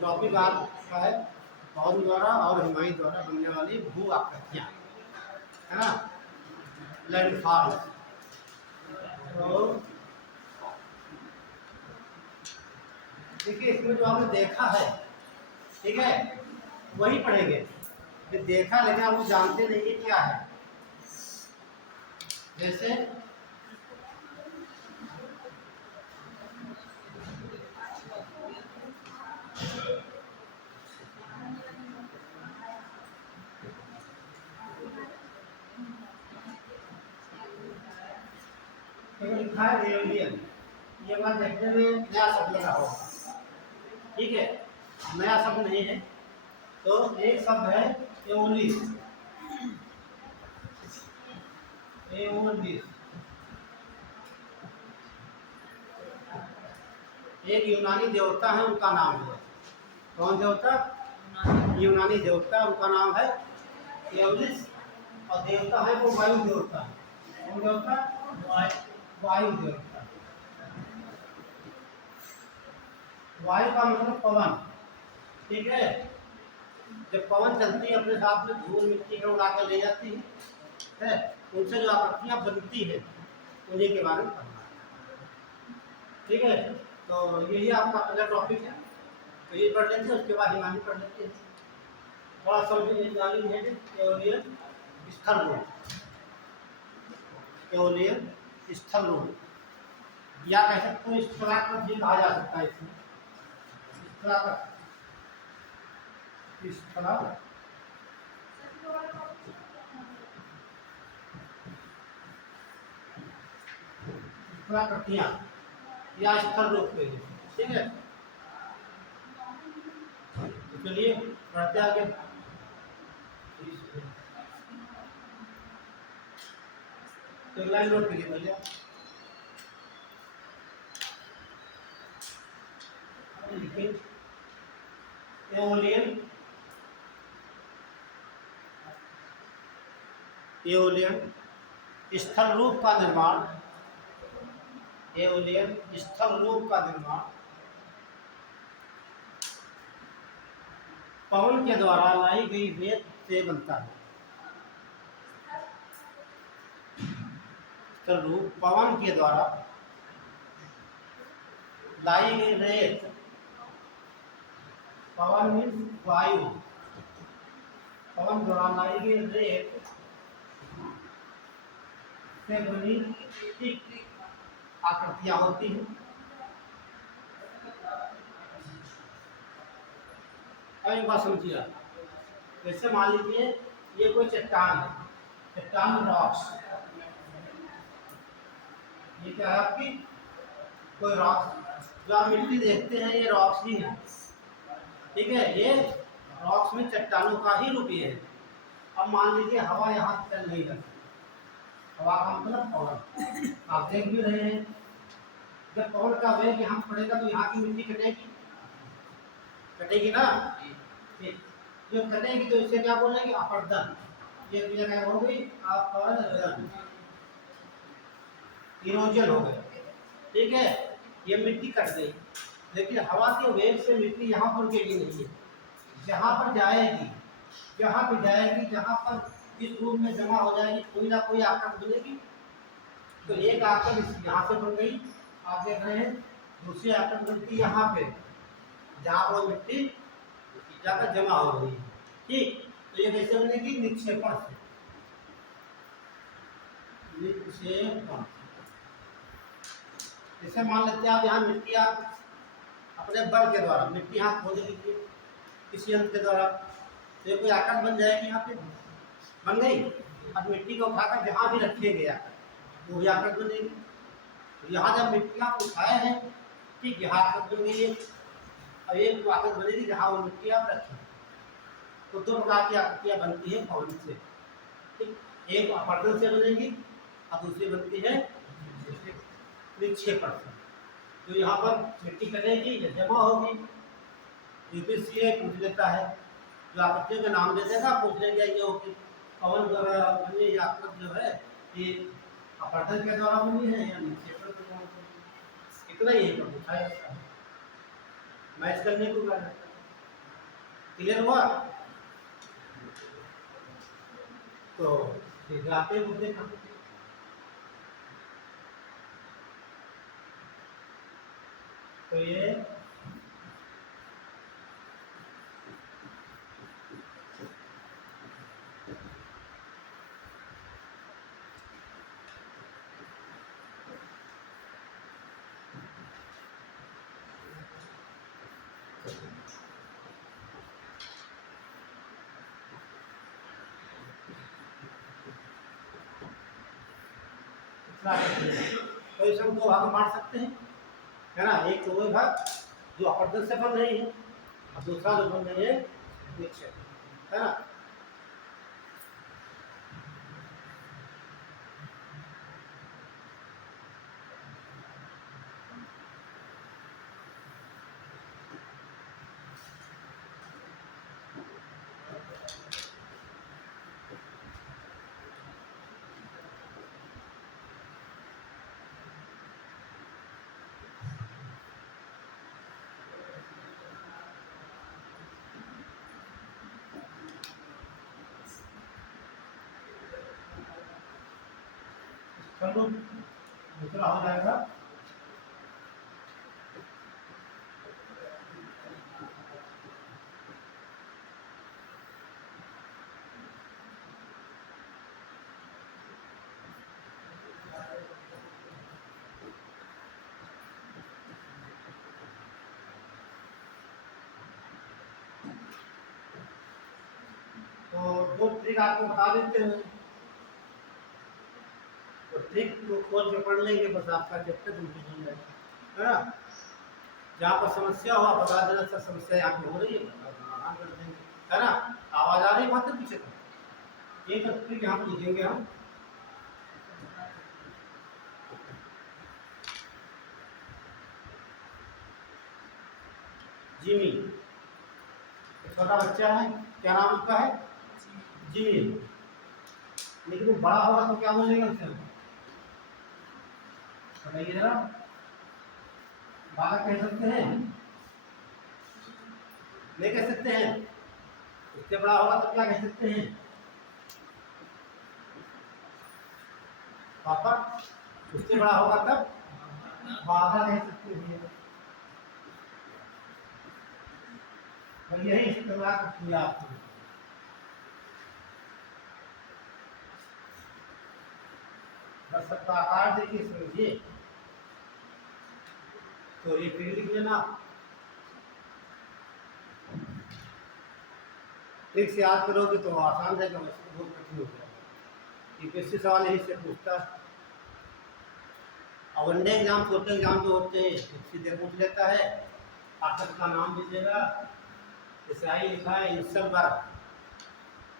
Topic आपका है पवन द्वारा और हिमायू द्वारा बनने वाली भू आकृतियाँ, है ना, लैंडफॉर्म। तो देखिए इसमें जो आपने देखा है, ठीक है, वही पढ़ेंगे। फिर देखा लेकिन आप जानते नहीं है क्या है। जैसे लिखा है एलियन, ये बात देखने में नया शब्द लगा होगा, ठीक है, नया शब्द नहीं है। तो एक शब्द है एओलिस, एओलिस एक यूनानी देवता है, उनका नाम है, कौन देवता? यूनानी देवता, उनका नाम है एओलिस। और देवता है वो वायु देवता, कौन देवता? वायु देवता। वायु का मतलब पवन, ठीक है। जब पवन चलती है अपने साथ में धूल मिट्टी को उड़ा कर ले जाती है, उनसे जो आकृतियाँ बनती है उन्हीं के बारे में पढ़ना है, ठीक है। तो यही आपका पहला टॉपिक है, तो ये पढ़ लेते हैं, उसके बाद हिमानी पढ़ लेते हैं। थोड़ा समझ जानी है एओलियन स्थल रूप, एओलियन स्थल रूप, या कह सकते हैं स्थलाकृत भी कहा जा सकता है इसमें, स्थलाकृत, स्थलाकृतियाँ या स्थल रूप के, ठीक है। तो चलिए पढ़ते आगे। तो लाइन नोट करिए पहले, एओलियन, एओलियन स्थल रूप का निर्माण, एओलियन स्थल रूप का निर्माण पवन के द्वारा लाई गई रेत से बनता है। स्थल रूप पवन के द्वारा लाई गई रेत, पवन मीन्स वायु, पवन द्वारा लाई गई रेत से बनी आकृतियां होती हैं। अब एक बात समझिए, जैसे मान लीजिए ये कोई चट्टान है, चट्टान रॉक्स, ये क्या है आपकी कोई रॉक्स, जो आप मिट्टी देखते हैं ये रॉक्स ही है, ठीक है, ये रॉक्स में चट्टानों का ही रूप ये है। अब मान लीजिए हवा यहाँ चल नहीं रही, हवा का मतलब पवन, आप देख भी रहे हैं, जब पवन का वेग यहाँ पड़ेगा तो यहाँ की मिट्टी कटेगी, कटेगी ना, जो कटेगी तो इसे क्या बोलेंगे? अपरदन। ये जगह हो गई अपरदन, इरोजन हो गया, ठीक है, ये मिट्टी कट गई, लेकिन हवा के वेग से मिट्टी यहाँ पर गिरी नहीं है, जहाँ पर जाएगी, जहाँ पर जाएगी, जहाँ पर इस रूप में जमा हो जाएगी कोई ना कोई आकृति बनेगी। तो एक आकृति यहाँ से बन गई, आप देख रहे हैं, दूसरी आकृति बनती यहाँ पे, जहाँ पर मिट्टी जाकर जमा हो रही है, ठीक। तो ये कैसे बनेगी? निक्षेपण से, निक्षेपण। जैसे मान लेते हैं आप यहाँ मिट्टी, आप अपने बल के द्वारा मिट्टी यहाँ खोद लीजिए किसी यंत्र के द्वारा, तो ये कोई आकृति बन जाएगी, यहाँ पे बन गई। अब मिट्टी को उठाकर जहाँ भी रखेंगे आकृति, वो भी आकृति बनेगी। तो यहाँ जब मिट्टी आप उठाए हैं, ठीक, यहाँ आकृति बन गई है, अब एक आकृति बनेगी जहाँ वो मिट्टी आप रखें। तो दो प्रकार की आकृतियाँ बनती है पवन से, ठीक, एक अपरदन से बनेगी और दूसरी बनती है निक्षेपण से। तो यहाँ पर मिट्टी कटेगी या जमा होगी, यूपीएससी पूछ लेता है, जो आकृतियों के नाम दे देगा, पूछ लेंगे ये होगी पवन द्वारा बनी ये आकृति जो है ये अपरदन के द्वारा बनी है या निक्षेपण के द्वारा बनी है, इतना ही है, पूछा जाता है, मैच करने को कहा जाता है। क्लियर हुआ? तो ये जाते मुद्दे का तो ये तो इसे हम दो भाग में बांट सकते हैं, है ना? एक तो वो भाग जो अपवर्तन से बन रही है और दूसरा जो बन रही है विक्षेप, है ना? चलो दूसरा हो जाएगा तो दो ट्रिक आपको बता देते हैं, तो ट्रिक को खोल के पढ़ लेंगे बस आपका चैप्टर कंप्लीट हो जाएगा, है ना? जहाँ पर समस्या हो आप बता देना, सर समस्या यहाँ पे हो रही है, समाधान कर देंगे, है ना? आवाज आ रही है बात पीछे का, एक ट्रिक यहाँ पे लिखेंगे हम। जिमी, छोटा बच्चा है, क्या नाम उसका है? जिमी। लेकिन वो बड़ा होगा तो क्या बोलेंगे उससे? बताइए जरा, बालक कह सकते हैं? नहीं कह सकते हैं? उससे बड़ा होगा तो क्या कह सकते हैं? पापा। उससे बड़ा होगा तब बाबा कह सकते हैं। और यही इस्तेमाल किया आपने। बस सबका आकार देखिए, समझिए। तो ये फिर लिख लेना, ट्रिक से याद करोगे तो आसान रहेगा, वैसे तो बहुत कठिन हो जाएगा। यूपीएससी सवाल यही से पूछता है, और वनडे एग्जाम छोटे एग्जाम जो होते हैं सीधे पूछ लेता है। आखिर का नाम दीजिएगा, जैसे आई लिखा है इंसलबर्ग,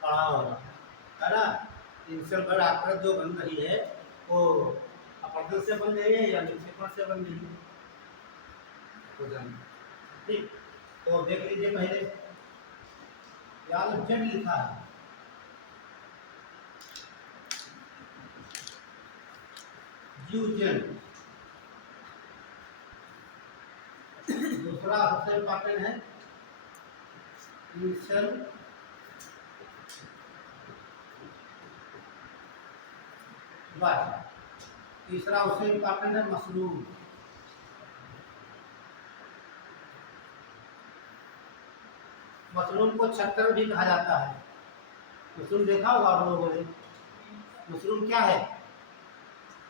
पढ़ा होगा, है ना? इंसलबर्ग आकृति जो बन रही है वो अपवर्तन से बन रही है या विक्षेपण से बन रही है? ठीक, तो देख लीजिए पहले, यहाँ जेड लिखा है, जेड। दूसरा सबसे इम्पोर्टेंट है इंसल बर्ग। तीसरा उससे इम्पोर्टेंट है मशरूम। मशरूम को छत्तर भी कहा जाता है। मशरूम देखा होगा आप लोगों ने? मशरूम क्या है?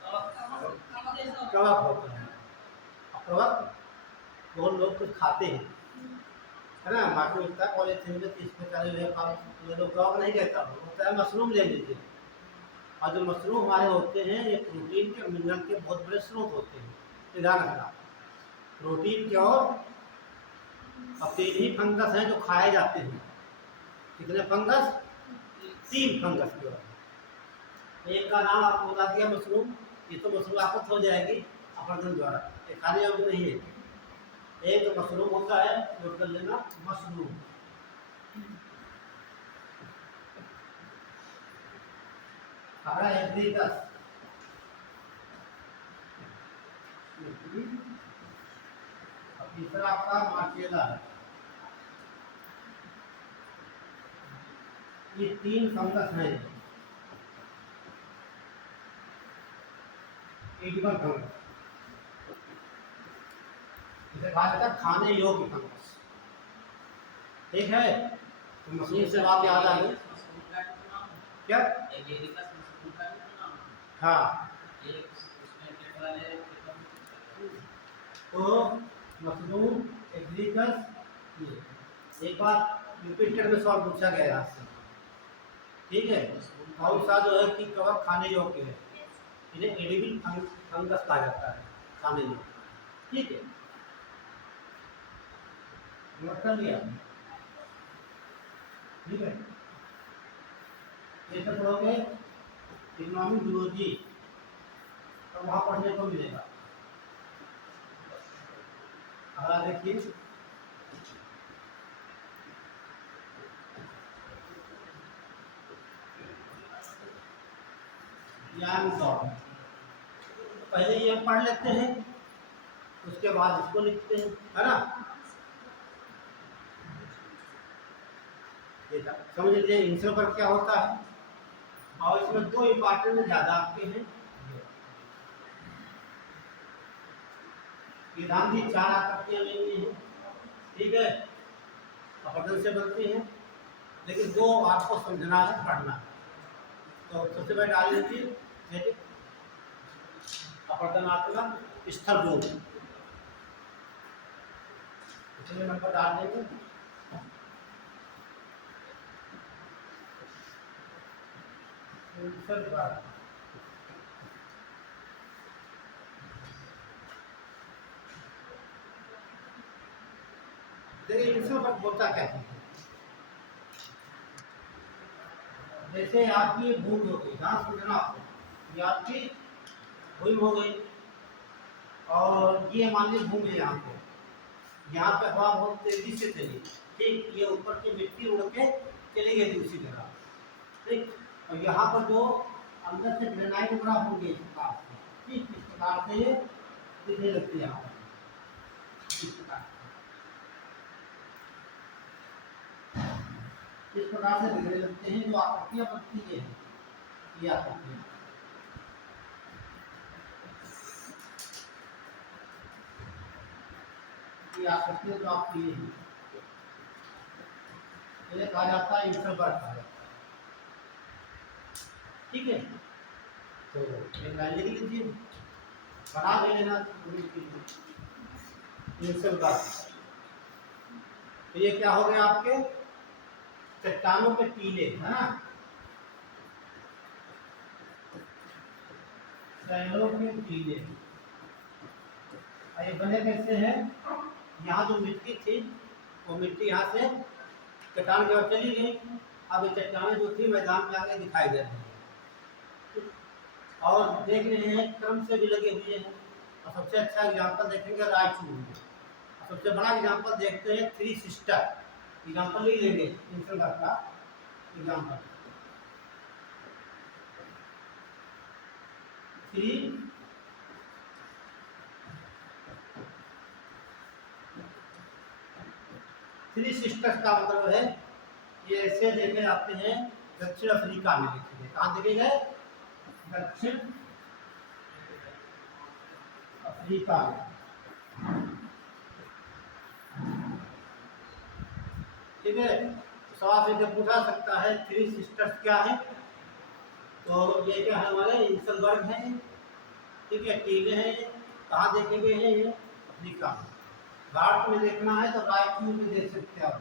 कवक होता है। कवक बहुत लोग कुछ खाते हैं, है ना? मार्केट मिलता है पॉलीथीन में 30-40 ये लोग कवक नहीं कहता, होता है मशरूम। ले लीजिए, और जो मशरूम हमारे होते हैं ये प्रोटीन के मिनरल के बहुत बड़े स्रोत होते हैं। ध्यान रखना, प्रोटीन के और 3 ही फंगस हैं जो खाए जाते हैं। कितने फंगस? 3 फंगस के बाद एक का नाम आपको बता दिया मशरूम। ये तो मशरूम आपको हो जाएगी अपवर्तन द्वारा, ये खाने योग्य नहीं है। एक तो मशरूम होता है, नोट कर लेना, मशरूम। अगला एग्रीकस, तीसरा आपका मार्चेला है। ये 3 फंगस हैं, एडिबल फंगस, इसे कहा जाता है खाने योग्य फंगस। ठीक है, तो मशरूम से बात याद आ गई क्या? हाँ, तो मशरूम एग्रीकस, एक बार रिपीटेड में सवाल पूछा गया यहाँ से, ठीक है। और सा जो है कि कवक खाने योग्य है, इन्हें एडिबल फंगस कहा जाता है, खाने योग्य। ठीक है, नोट कर लिया? ठीक है, ये सब पढ़ोगे इकोनॉमिक जूलॉजी, तो वहाँ पढ़ने को मिलेगा। अगला देखिए, पहले ये पढ़ लेते हैं, उसके बाद इसको लिखते हैं, है ना? समझ लीजिए इंसर पर क्या होता है, और इसमें 2 इंपॉर्टेंट ज्यादा आपके हैं। ये गांधी 4 आकृतियां लेनी है, ठीक है, अपवर्तन से बनती हैं, लेकिन 2 आपको समझना है, पढ़ना है। तो सबसे पहले डाल लीजिए अपवर्तनात्मक स्थिर रूप, इसमें नंबर डाल देंगे। देखिए इंसर पर बोलता क्या है, जैसे आपकी भूमि हो गई, ध्यान समझना आपको, ये आपकी भूमि हो गई, और ये मान लीजिए भूमि है यहाँ पे, यहाँ पे हवा बहुत तेजी से चली, ठीक, ये ऊपर की मिट्टी उड़ के चली गई दूसरी जगह, ठीक, और यहाँ पर जो अंदर से ग्रेनाइट वगैरह होंगे इस प्रकार से, ठीक, इस प्रकार से ये दिखने लगती है यहाँ पर, इस प्रकार से दिखने लगते हैं, जो आकृतियाँ बनती है, ये आकृतियाँ, ये आकृतियाँ जो आपकी हैं, इन्हें कहा जाता है इंसरबर्ग कहा जाता है। ठीक है, तो एक लाइन लिख लीजिए, बना दे लेना इंसरबर्ग। तो ये क्या हो गया आपके चट्टानों के टीले, है ना, शैलों के टीले, ये बने कैसे हैं, यहाँ जो मिट्टी थी वो मिट्टी यहाँ से चट्टान की ओर चली गई, अब ये चट्टानें जो थी मैदान में आगे दिखाई दे रही हैं, और देख रहे हैं क्रम से भी लगे हुए हैं। और सबसे अच्छा एग्जाम्पल देखेंगे रायचूर में, सबसे बड़ा एग्जाम्पल देखते हैं 3 सिस्टर, एग्जाम्पल ही लेंगे इंसरबर्ग का एग्जाम्पल, 3 सिस्टर्स का मतलब है ये ऐसे देखे जाते हैं दक्षिण अफ्रीका में, देखेंगे कहाँ देखे गए, दक्षिण अफ्रीका में, ठीक है। सवाल से पूछा सकता है 3 सिस्टर्स क्या है, तो ये क्या है हमारे इंसरबर्ग है, ठीक है, टीले हैं, कहाँ देखे गए हैं, ये अफ्रीका में। भारत में देखना है तो रायचूर में देख सकते हैं आप,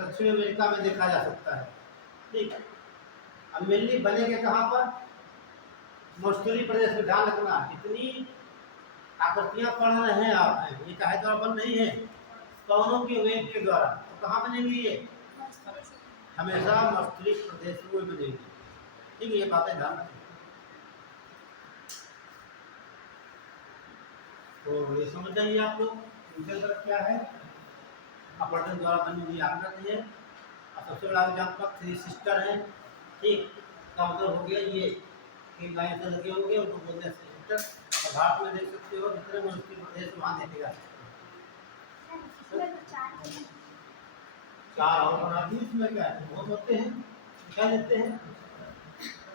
दक्षिण अमेरिका में देखा जा सकता है, ठीक। अब मेनली बनेंगे कहाँ पर, मौसली प्रदेश में, ध्यान रखना, इतनी आकृतियां पढ़ रहे हैं आप, ये चाहे द्वारा बन रही है कौनों के वेग के द्वारा, तो कहाँ बनेंगी ये, हमेशा मौसली प्रदेशों में बनेंगी, ठीक है, ये बातें ध्यान रखें। तो ये समझ जाइए आप लोग इंसरबर्ग क्या है, अपवर्तन द्वारा बनी हुई आकृति है, और सबसे बड़ा एग्जाम्पल 3 सिस्टर है, ठीक, का मतलब हो गया ये 3 लाइन से लगे होंगे, उनको बोलते हैं सिस्टर। घाट में देख सकते हो, जितने मनुष्य प्रदेश वहाँ देखे जा सकते हैं। चार और बना दी, इसमें क्या है, बहुत होते हैं, क्या लेते हैं,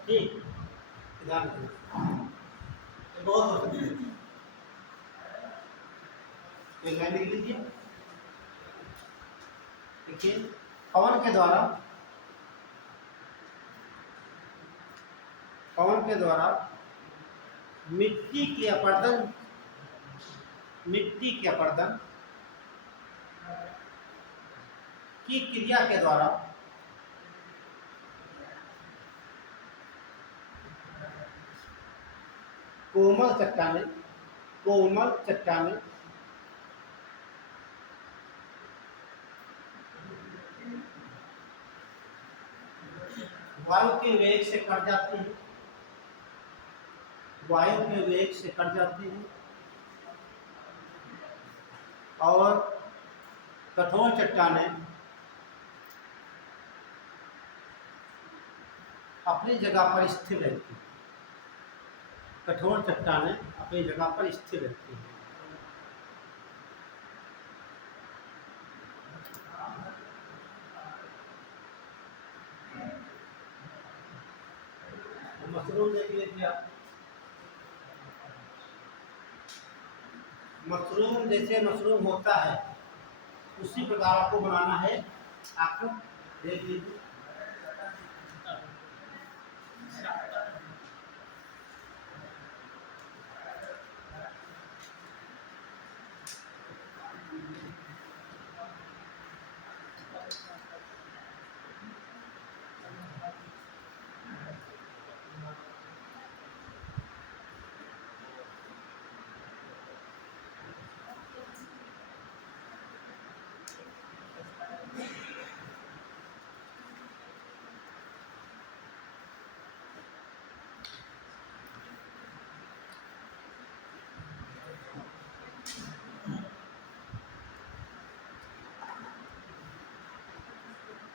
ठीक, ध्यान रखिए, ये बहुत होते हैं। तो लाइन लिख लीजिए। देखिए, पवन के द्वारा मिट्टी के अपरदन की क्रिया के द्वारा कोमल चट्टानें वायु के वेग से कट जाती हैं, और कठोर चट्टानें अपनी जगह पर स्थिर रहती हैं। कठोर चट्टानें अपनी जगह पर स्थिर रहती हैं। मशरूम देख लीजिए आप। मशरूम जैसे मशरूम होता है उसी प्रकार आपको बनाना है। आप देख लीजिए।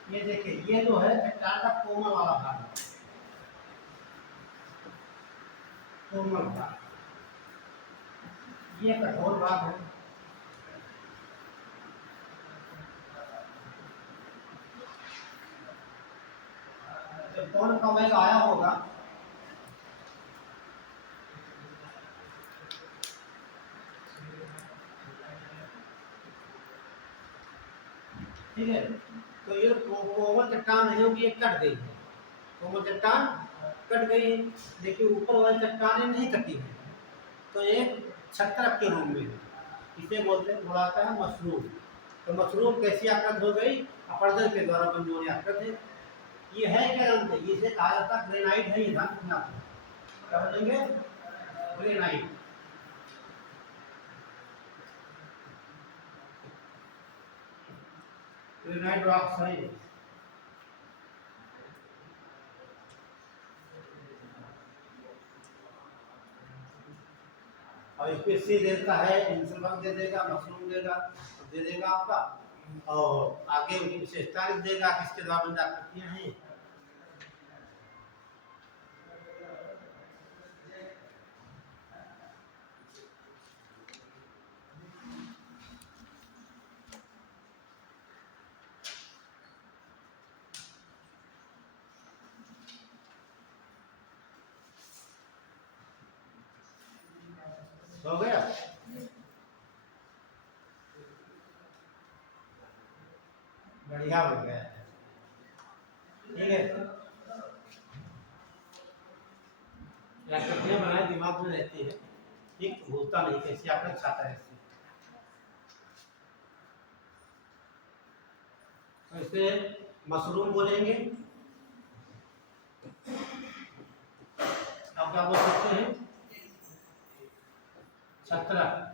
ये देखिए, ये जो है चट्टान का कोमल वाला भाग है, कोमल भाग, ये कठोर भाग है। जब पवन का वेग आया होगा ठीक है, तो ये कोमल चट्टान है जो कि कट गई है, कोमल चट्टान कट गई है, लेकिन ऊपर वाली चट्टानें नहीं कटी है, तो एक छत्रक के रूप में इसे बुलाता है मशरूम। तो मशरूम कैसी आकृति हो गई, अपरदन के द्वारा बनने वाली आकृति है। ये है क्या जानते, इसे कहा जाता है ग्रेनाइट है। ये ध्यान रखना, क्या बोलेंगे, ग्रेनाइट। ग्रेनाइट रॉक्स है। और इसमें सी देता है, इंसल्फान दे देगा, मशरूम दे देगा आपका, और आगे उनकी विशेषता लिख देगा किसके द्वारा बन आकृतियां हैं। हो गया, बढ़िया हो गया, ठीक है। आकृतियां बनाए दिमाग में रहती है, ठीक, भूलता नहीं, कैसी आकृति खाता है। तो इसे मशरूम बोलेंगे। अब क्या बोल सकते हैं, छत्रक।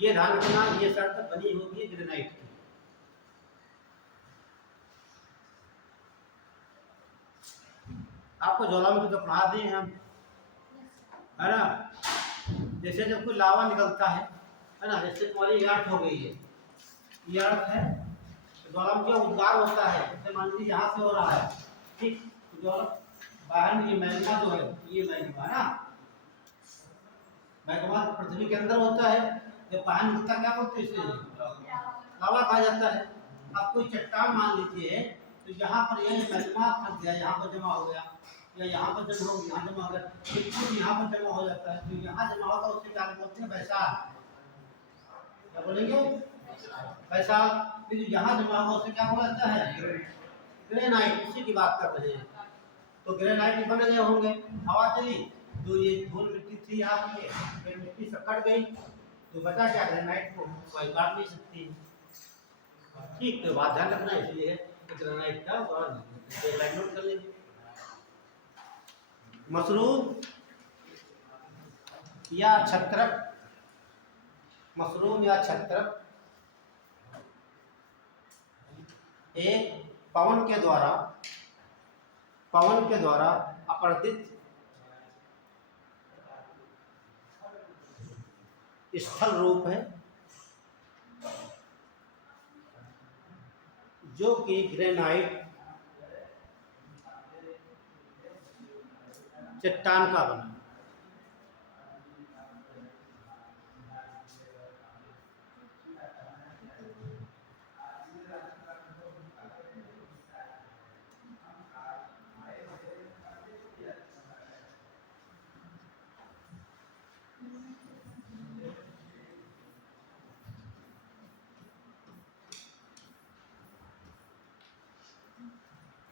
ये ध्यान रखना, ये शर्त बनी होगी ग्रेनाइट की। आपको ज्वालामुखी तो पढ़ा दिए हम, है ना। जैसे जब कोई लावा निकलता है ना, जैसे तुम्हारी ये अर्थ हो गई है, ये अर्थ है, ज्वालामुखी का उद्गार होता है, जैसे मान लीजिए यहाँ से हो रहा है, ठीक, ज्वाला बाहर ये मैग्मा जो है, ये मैग्मा ना, मैग्मा पृथ्वी के अंदर होता है, जब बाहर निकलता क्या बोलते हैं इसे, लावा कहा जाता है। आप कोई चट्टान मान लीजिए, तो यहाँ पर ये मैग्मा फंस गया, यहाँ पर जमा हो गया, या यहाँ पर जमा हो, यहाँ जमा हो गया, कुछ यहाँ पर जमा हो जाता है, तो यहाँ जमा होगा उससे क्या बोलते हैं, बैसाख। क्या बोलेंगे, बैसाख। फिर यहाँ जमा होगा उससे क्या बोला जाता है, ग्रेनाइट। उसी की बात कर रहे हैं। तो ग्रेनाइट बन गए होंगे, हवा चली, जो ये धूल मिट्टी थी यहाँ पे, ये मिट्टी से कट गई, तो बचा क्या, ग्रेनाइट को कोई काट नहीं सकती। ठीक, तो बात ध्यान रखना इसलिए ग्रेनाइट का नोट कर लेंगे। मशरूम या छत्रक, मशरूम या छत्रक एक पवन के द्वारा अपरदित स्थल रूप है, जो कि ग्रेनाइट चट्टान का बना।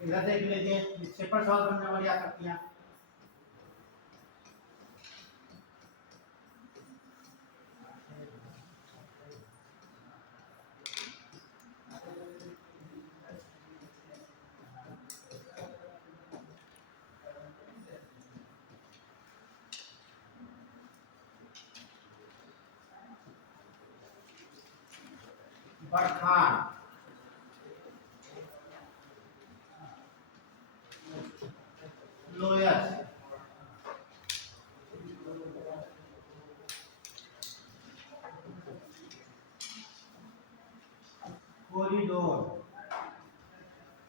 इधर देख लीजिए, विक्षेपण सवाल बनने वाली आकृतियां। बरखान, लोयस, कॉरिडोर,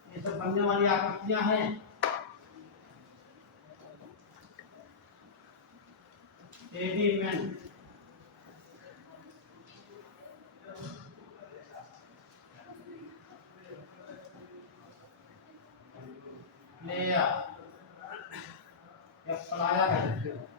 ये सब बनने वाली आकृतियां हैं। सेडिमेंट, लेया या पलाया कहते हैं।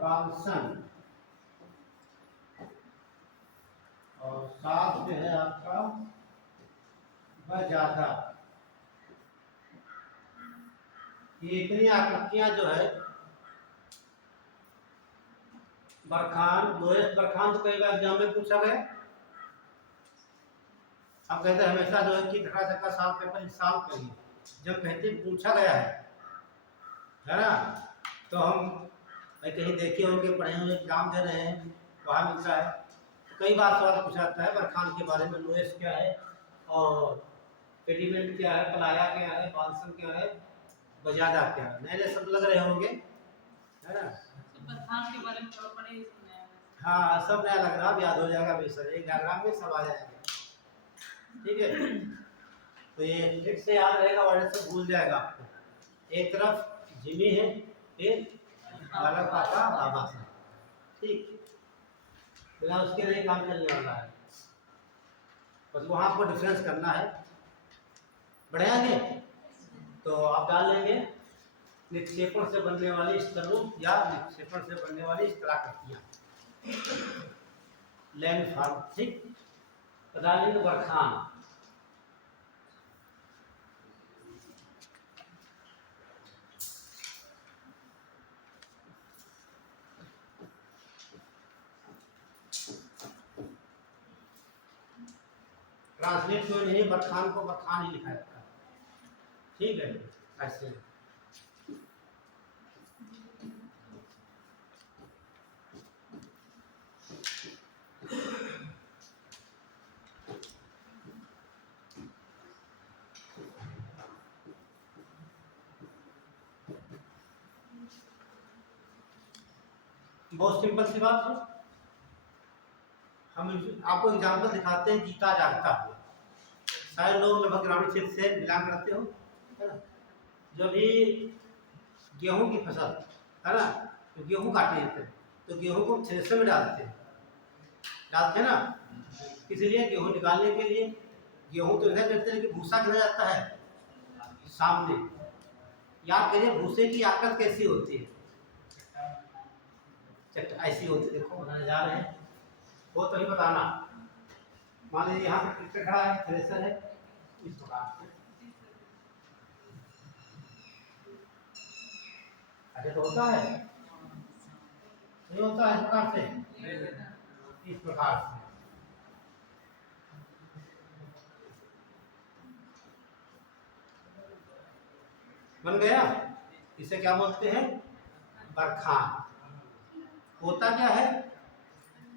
बालसन और साथ में है आपका बजादा। ये इतनी आकृतियां जो है, बरखान, लोयस बरखान तो कई बार एग्जाम में पूछा गया। अब कहते हैं हमेशा जो है कि धक्का धक्का साल पेपर इस साल करिए, जब कहते पूछा गया है ना, तो हम कहीं देखे होंगे, पढ़े होंगे, एग्जाम दे रहे हैं, वहाँ मिलता है। तो कई बार सवाल पूछा जाता है बरखान के बारे में, लोयस क्या है और पेडिमेंट क्या है, पलाया क्या है, बालसन क्या है, बजादा क्या है। नए नए शब्द लग रहे होंगे, है ना। बरखान के बारे में थोड़ा पढ़े ही सुने हैं। हाँ, सब नया लग रहा, याद हो जाएगा बेशक, एक डायग्राम में सब आ जाएंगे। ठीक है, तो ये फिर से याद रहेगा, वर्ड से भूल जाएगा आपको। एक तरफ जिमी है, एक अलग पापा बाबा से, ठीक, बिना उसके नहीं काम चलने वाला है। बस वहाँ आपको डिफरेंस करना है। बढ़े आगे तो आप डाल लेंगे निक्षेपण से बनने वाली स्तरूप या निक्षेपण से बनने वाली स्थलाकृतियां, लैंडफॉर्म। ठीक, तो डाल लेंगे बरखान। ट्रांसलेट क्यों नहीं, बरखान को बरखान ही लिखा जाता है। ठीक है, ऐसे बहुत सिंपल सी बात है। हम आपको एग्जाम्पल दिखाते हैं जीता जागता हुआ। सारे लोग लगभग ग्रामीण क्षेत्र से बिलोंग करते हो, है ना। जब भी गेहूं की फसल, है ना, तो गेहूं काटे जाते हैं तो गेहूं को थ्रेशर में डालते हैं ना, इसलिए गेहूं निकालने के लिए गेहूं तो इधर करते हैं कि भूसा किधर जाता है सामने। याद करिए भूसे की आकत कैसी होती है, ऐसी होती है। देखो बनाने जा रहे हैं वो तो ही बताना। मान लीजिए यहाँ पे ट्रैक्टर खड़ा है, थ्रेशर है, इस प्रकार से। अच्छा तो होता है, नहीं होता है इस प्रकार से, इस प्रकार से। बन गया। इसे क्या बोलते हैं, बरखान। होता क्या है,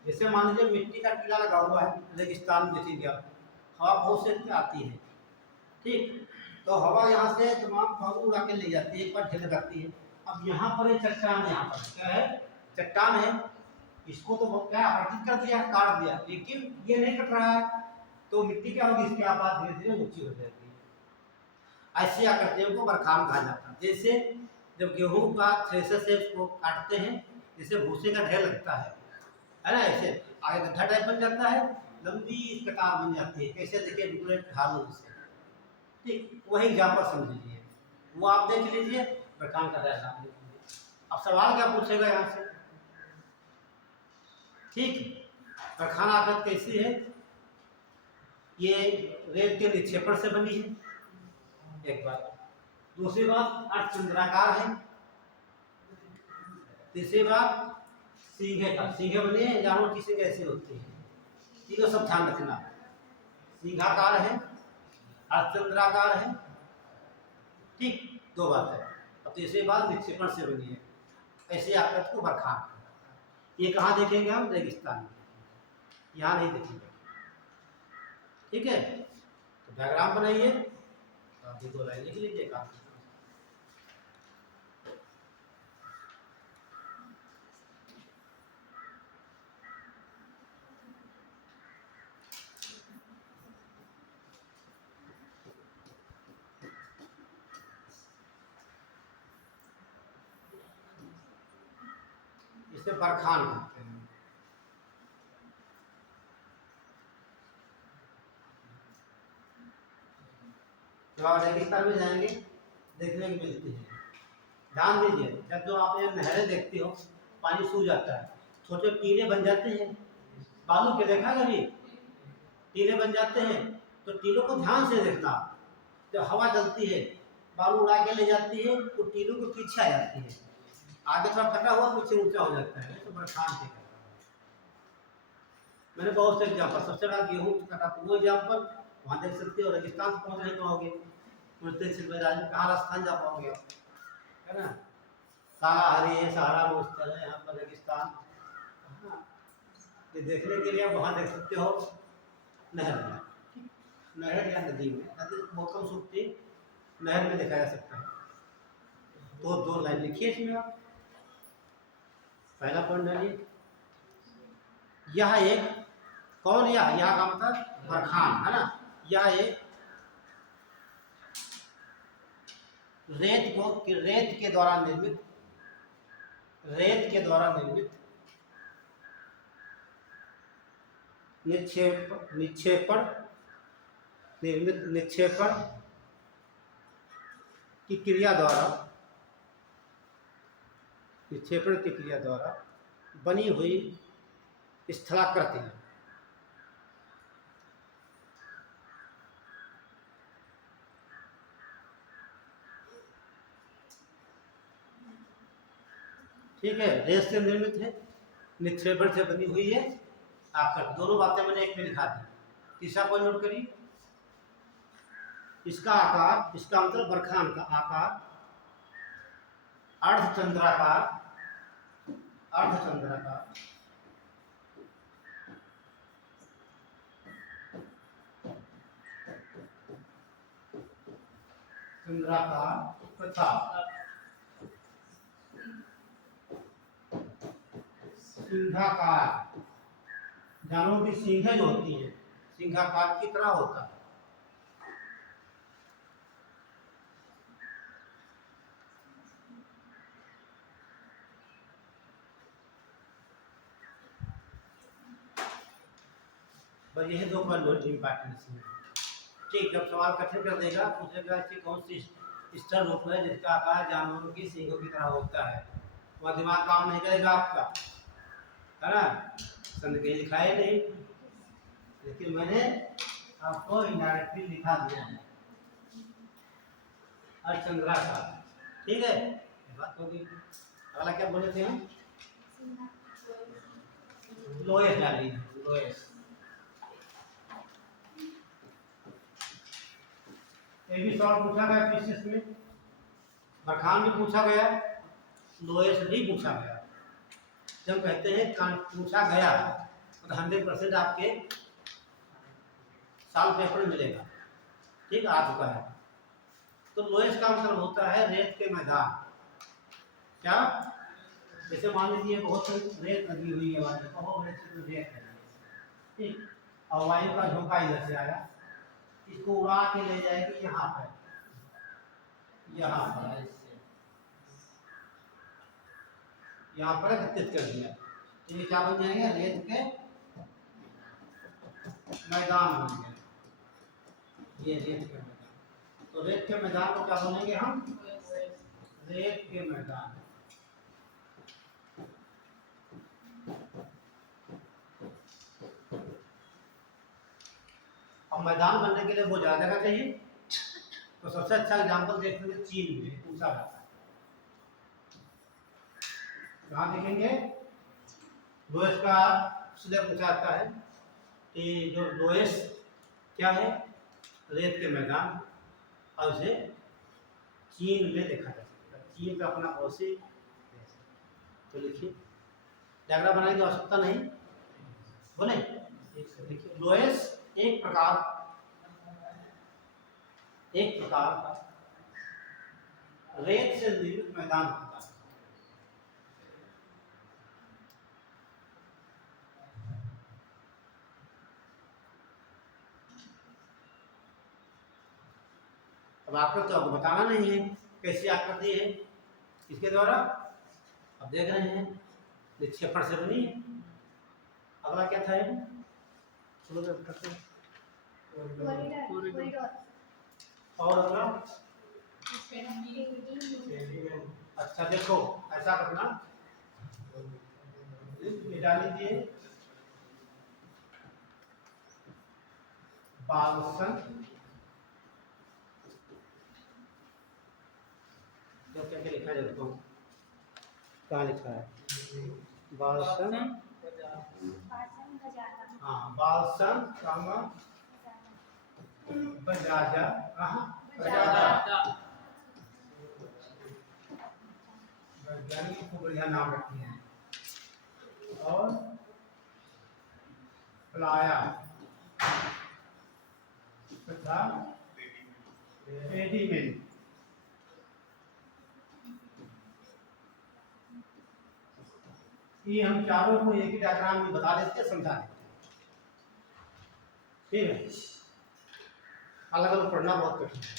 जैसे मान लीजिए मिट्टी का टीला लगा हुआ है रेगिस्तान में, देखिए आप, हवा बहुत से आती है, ठीक, तो हवा यहाँ से तमाम फागु उड़ा के ले जाती है, एक बार झलक आती है। अब यहाँ पर ये चट्टान, यहाँ पर क्या है, चट्टान है, इसको तो क्या अपरचित कर दिया, काट दिया, लेकिन ये नहीं कट रहा है, तो मिट्टी क्या होगी, इसके आवाज धीरे धीरे ऊंची हो जाती है। ऐसी आकृतियों को बरखान कहा जाता है। जैसे जब गेहूं का थ्रेशर से उसको काटते हैं, जैसे भूसे का ढेर लगता है ना, ऐसे आगे गड्ढा टाइप बन जाता है, लंबी कतार बन जाती है। कैसे देखिए डुप्लीकेट ढाल से, ठीक, वही एग्जाम्पल समझ लीजिए, वो आप देख लीजिए, बरखान का ढेर आप देख लीजिए। अब सवाल क्या पूछेगा यहाँ से, ठीक, बरखान आकृति कैसी है, ये रेत के निक्षेपण से बनी है, एक बात। दूसरी बात अर्धचंद्राकार है। तीसरी बात सींगे का, सींगे बने हैं, जानवर की सींग ऐसी होती है, ये सब ध्यान रखना। सींघाकार है, अर्धचंद्राकार है, ठीक, दो बात है। अब तीसरी बात निक्षेपण से बनी है, ऐसी आकृति को बरखान। ये कहाँ देखेंगे हम, रेगिस्तान में, यहाँ नहीं देखेंगे, ठीक है। तो डायग्राम बनाइए, आप दो लाइन लिख लीजिए काफी। इसे बरखान कहते हैं। जब आप रेगिस्तान में जाएंगे देखने को मिलती है। ध्यान दीजिए, जब जो आप यहाँ नहरें देखते हो, पानी सूख जाता है, छोटे टीले बन जाते हैं, बालू के देखा कभी, टीले बन जाते हैं, तो टीलों को ध्यान से देखना। जब हवा चलती है, बालू उड़ा के ले जाती है, तो टीलों को पीछे आ जाती है, आगे थोड़ा फटा हुआ, पीछे ऊंचा हो जाता है, तो बरखान के। मैंने बहुत से एग्जाम्पल, सबसे बड़ा गेहूँ का वो एग्जाम्पल वहाँ देख सकते हो। रेगिस्तान से पहुँच नहीं पाओगे, कहाँ राजस्थान जा पाओगे, है ना। सहारा है, सहारा वो स्थल है, यहाँ पर रेगिस्तान, ये देखने के लिए आप वहाँ देख सकते हो, नहर में, नहर या नदी में, नदी बहुत कम सूखती, नहर में देखा जा सकता है। तो दो लाइन लिखिए इसमें आप। पहला पॉइंट डालिए, यह एक, कौन यह का मतलब बरखान, है ना। यह एक रेत के द्वारा निर्मित, रेत के द्वारा निर्मित निक्षेपण की क्रिया द्वारा, निक्षेपण की क्रिया द्वारा बनी हुई स्थलाकृति है। ठीक है, रेत से निर्मित है, निक्षेपण से बनी हुई है। आपका दोनों बातें मैंने एक में लिखा दी। तीसरा पॉइंट नोट करिए, इसका आकार, इसका मतलब बरखान का आकार अर्धचंद्राकार, अर्धचंद्राकार चंद्राकार तथा सिंहाकार, जानवरों की सींगें जो होती हैं सिंहाकार की तरह होता है। बस यही दो पॉइंट इंपॉर्टेंस है। ठीक, जब सवाल कठिन कर देगा पूछेगा इसकी कौन सी स्तर रूप है जिसका आकार जानवरों की सींगों की तरह होता है, वह दिमाग काम नहीं करेगा आपका, है ना। संद कहीं लिखा ही नहीं, लेकिन मैंने आपको इनडायरेक्टली लिखा दिया है, अर्चंद्रा का। ठीक है, ये बात होगी। अगला क्या बोले थे हम? लोएस डाली, लोएस। ये भी सवाल पूछा गया पीसीएस में, बरखान भी पूछा गया, लोएस भी पूछा गया। जब कहते हैं पूछा गया तो 100% आपके साल पेपर में मिलेगा। ठीक, आ चुका है। तो लोएस का मतलब होता है रेत के मैदान। क्या? जैसे मान लीजिए बहुत रेत लगी हुई है, बहुत रेत है, ठीक, और वायु का झोंका इधर से आया, इसको उड़ा के ले जाएगी यहाँ पर, यहाँ पर यहाँ पर एकत्रित कर दिया, तो ये क्या बन जाएंगे? रेत के मैदान बन गए, ये रेत के मैदान। तो रेत के मैदान को क्या बोलेंगे हम? रेत के मैदान। अब मैदान बनने के लिए वो ज्यादा जगह चाहिए, तो सबसे अच्छा एग्जाम्पल देख लेंगे चीन में पूछा जाता है। कहाँ देखेंगे? लोएस का सीधे पूछा जाता है कि जो लोएस क्या है? रेत के मैदान, और उसे चीन में देखा जा सकता है। चीन का अपना पड़ोसी, तो लिखिए, डायग्राम बनाने की आवश्यकता नहीं, बोले देखिए, लोएस एक प्रकार का रेत से निर्मित मैदान होता है। अब आपको तो आपको बताना नहीं है कैसी आकृति है, इसके द्वारा अब देख रहे हैं निक्षेपण से बनी। अगला क्या था? और अगला, अच्छा देखो ऐसा करना, ये डाल लीजिए बालसन, जो क्या क्या लिखा है देखो, कहाँ लिखा है? बालसन, हाँ बालसन कामा बजाजा, वैज्ञानिक को बढ़िया नाम रखे हैं। और प्लाया तथा पेडीमेंट, ये हम चारों को एक ही डायग्राम में बता देते, समझा देते, ठीक है। अलग अलग पढ़ना बहुत कठिन है,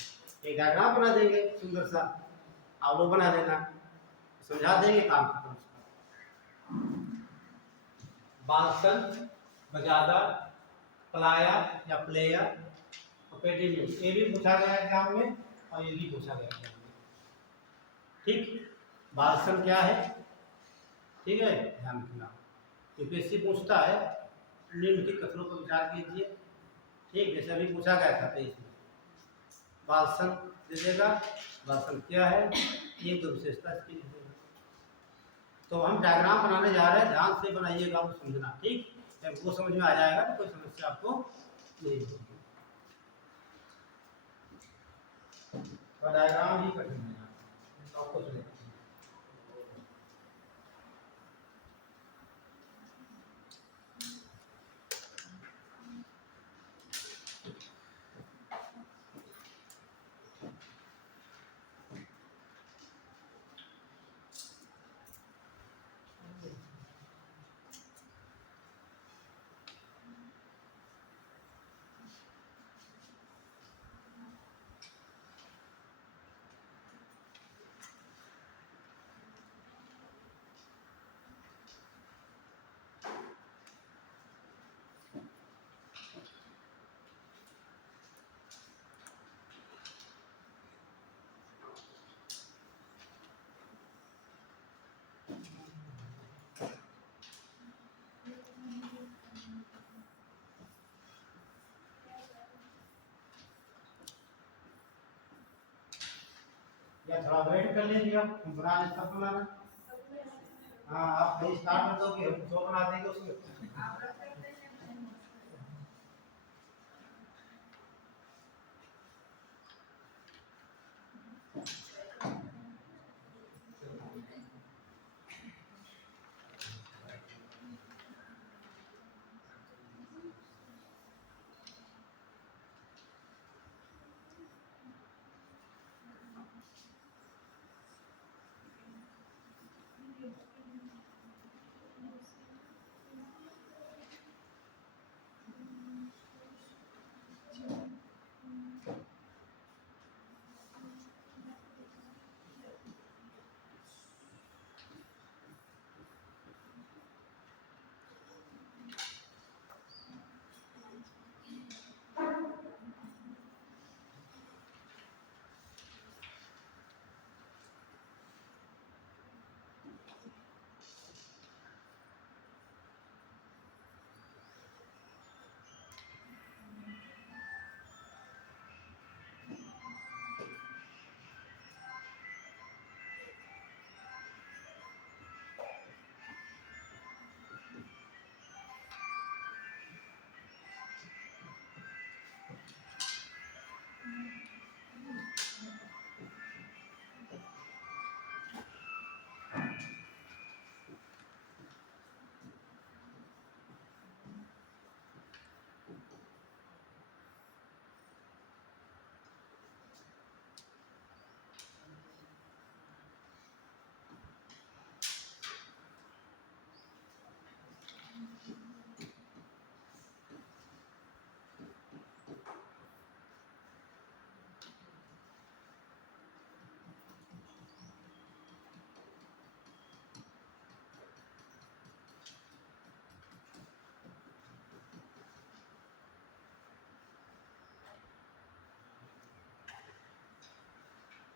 एक डायग्राम बना देंगे सुंदर सा, आप लोग बना देना, समझा देंगे, काम खत्म। बालसन, बजादा, प्लाया या प्लेयर और पेडीमेंट, ये भी पूछा गया एग्जाम में और ये भी पूछा गया एग्जाम में। ठीक, बालसन क्या है? ठीक है, ध्यान रखना, यूपीएससी पूछता है, निम्नलिखित कथनों पर विचार कीजिए। ठीक, जैसे अभी पूछा गया था 23 में, बालसन दे देगा, बालसन क्या है, एक दो विशेषता इसकी लिख देगा। तो हम डायग्राम बनाने जा रहे हैं, ध्यान से बनाइएगा, वो समझना। ठीक, जब वो समझ में आ जाएगा तो कोई समस्या आपको नहीं होगी। तो डायग्राम ही कठिन है, आपको चलेगा। या थोड़ा वेट कर लीजिए, आप बना ले तब बनाना। हाँ, आप कहीं स्टार्ट कर दोगे, हम तो बना देंगे उसमें।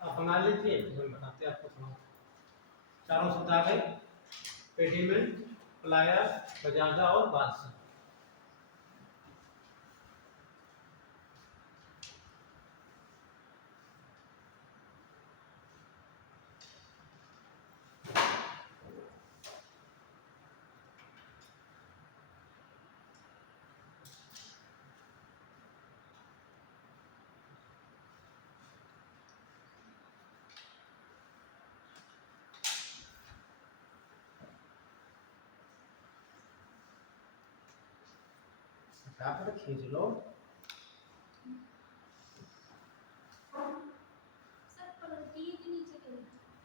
आप बना लीजिए, हम बताते हैं आपको थोड़ा। चारों सूत्र आ गए, पेडीमेंट, प्लायर, बजादा और बादशाह। पर खींच लो।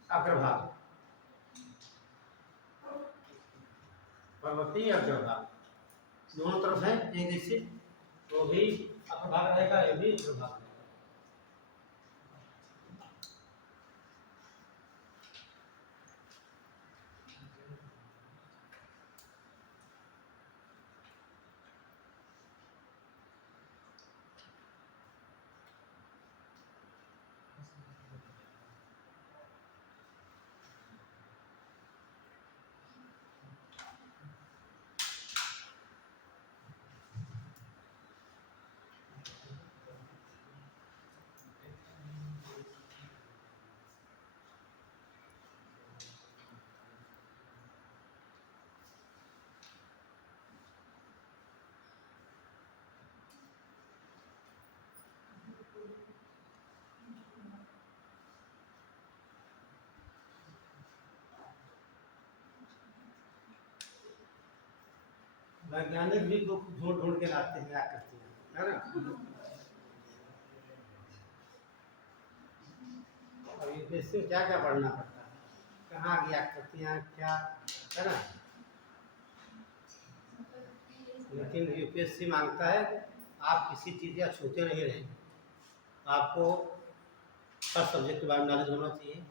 अग्रभाग, पर्वतीय अग्रभाग दोनों तरफ है एक जैसे, तो भी अग्रभाग रहेगा, ये भी अग्रभाग रहेगा। वैज्ञानिक भी ढूंढ ढूंढ के लाते हैं, क्या करते हैं, है ना। और यूपीएससी में क्या क्या पढ़ना पड़ता है, कहाँ क्या करती हैं, क्या, है ना। लेकिन यूपीएससी मांगता है आप किसी चीज़ या छूते नहीं रहें, आपको हर सब्जेक्ट के बारे में नॉलेज होना चाहिए।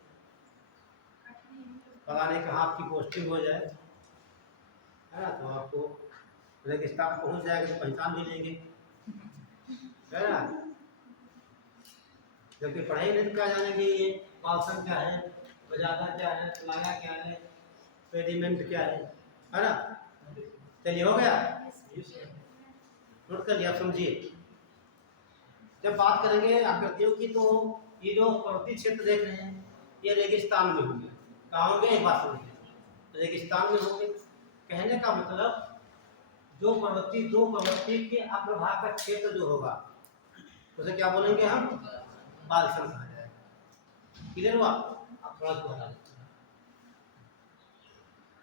पता नहीं कहाँ आपकी पोस्टिंग हो जाए, है ना, तो आपको रेगिस्तान पहुंच जाएगा तो पहचान भी लेंगे, है ना। जबकि पढ़ाई नहीं तो क्या जानेंगे ये बालसन क्या है, बजादा क्या है, प्लाया क्या है, पेडीमेंट क्या है ना। चलिए हो गया, नोट कर लिया, समझिए। जब बात करेंगे आकृतियों की, तो ये जो पर्वतीय क्षेत्र देख रहे हैं, ये रेगिस्तान में होंगे। कहाँ होंगे, एक बात सुनिए, रेगिस्तान में होंगे। कहने का मतलब दो पर्वतीय के अग्रभाग का क्षेत्र जो होगा उसे क्या बोलेंगे हम, बालसन कहा जाएगा। क्लियर हुआ? अब थोड़ा दोहरा,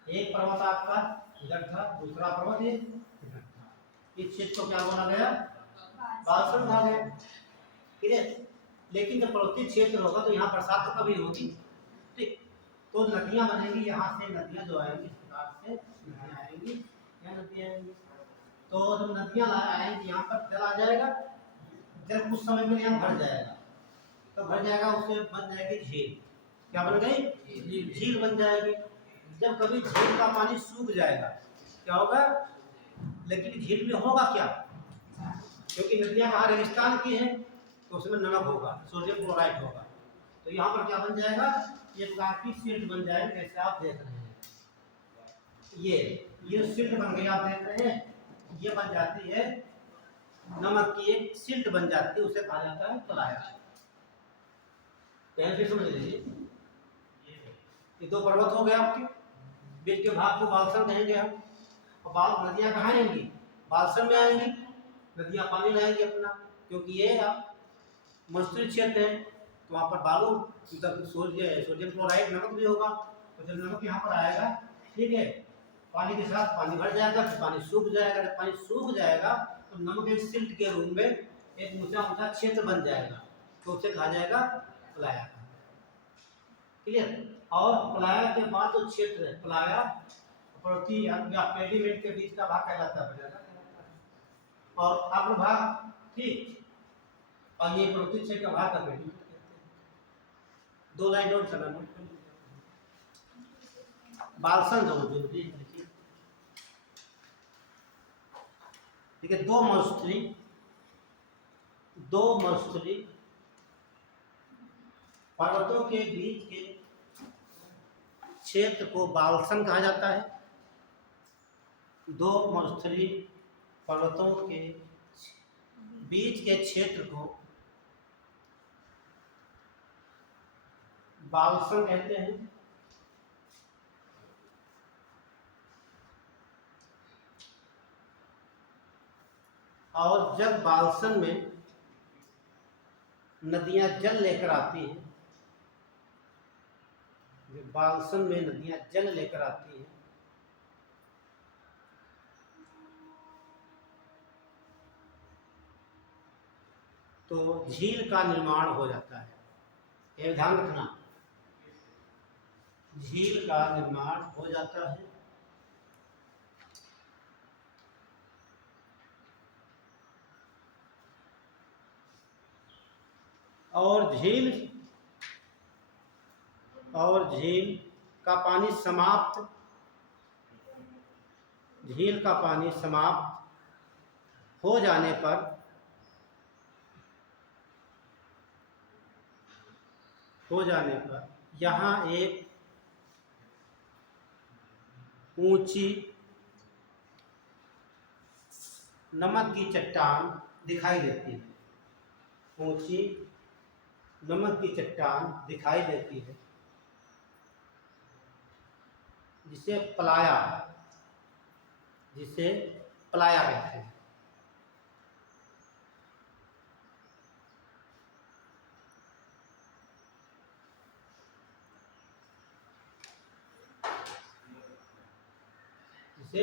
एक पर्वत आपका इधर था, दूसरा पर्वत ये इधर था, इस क्षेत्र को क्या बोला गया, बालसन कहा गया। ठीक है, लेकिन जब पर्वतीय क्षेत्र होगा तो यहाँ बरसात तो कभी होगी, ठीक, तो नदियां बनेंगी, यहाँ से नदियां जो आएंगी इस प्रकार से नदियां आएंगी, यहाँ नदियां आएंगी, तो जब नदियां आएंगी यहाँ पर जल आ जाएगा, जब कुछ समय में यहाँ भर जाएगा, तो भर जाएगा, उससे बन जाएगी झील। क्या बन गई, झील बन जाएगी। जब कभी झील का पानी सूख जाएगा क्या होगा, लेकिन झील में होगा क्या, क्योंकि नदियां कहाँ रेगिस्तान की हैं तो उसमें नमक होगा, सोडियम क्लोराइड होगा, तो यहाँ पर क्या बन जाएगा, ये काफी सिल्ट बन जाएगी, जैसे आप देख रहे हैं, ये सिल्ट बन गई, आप देख रहे हैं, ये बन जाती है नमक की एक सिल्ट बन जाती है, उसे कहा जाता है पलाया। फिर समझ लीजिए, ये दो पर्वत हो गए आपके, बीच के भाग को बालसन कहेंगे हम, और बाल नदियां कहाँ आएंगी, बालसन में आएंगी, नदियां पानी लाएंगी अपना, क्योंकि ये आप मरुस्थलीय क्षेत्र है, तो वहाँ पर बालू मतलब सोडियम क्लोराइड नमक भी होगा, तो जब नमक यहाँ पर आएगा, ठीक है, पानी के साथ पानी भर जाएगा, फिर पानी सूख जाएगा, जब पानी सूख जाएगा तो नमक एक सिल्ट के रूप में एक ऊंचा ऊंचा क्षेत्र बन जाएगा, तो उसे कहा जाएगा पलाया। क्लियर? और पलाया के बाद जो क्षेत्र है, पलाया पर्वतीय या पेडीमेंट के बीच का भाग कहलाता है, और अग्रभाग, ठीक, और ये पर्वतीय क्षेत्र का भाग का पेडीमेंट कहते हैं। दो लाइन नोट करना, नोट कर बालसन जरूरी है। ठीक है, दो मरुस्थलीय पर्वतों के बीच के क्षेत्र को बालसन कहा जाता है। दो मरुस्थलीय पर्वतों के बीच के क्षेत्र को बालसन कहते हैं। और जब बालसन में नदियां जल लेकर आती हैं, जब बालसन में नदियां जल लेकर आती हैं, तो झील का निर्माण हो जाता है। ये ध्यान रखना, झील का निर्माण हो जाता है। और झील का पानी समाप्त हो जाने पर यहाँ एक ऊंची नमक की चट्टान दिखाई देती है, ऊंची नमक की चट्टान दिखाई देती है, जिसे पलाया कहते हैं। जिसे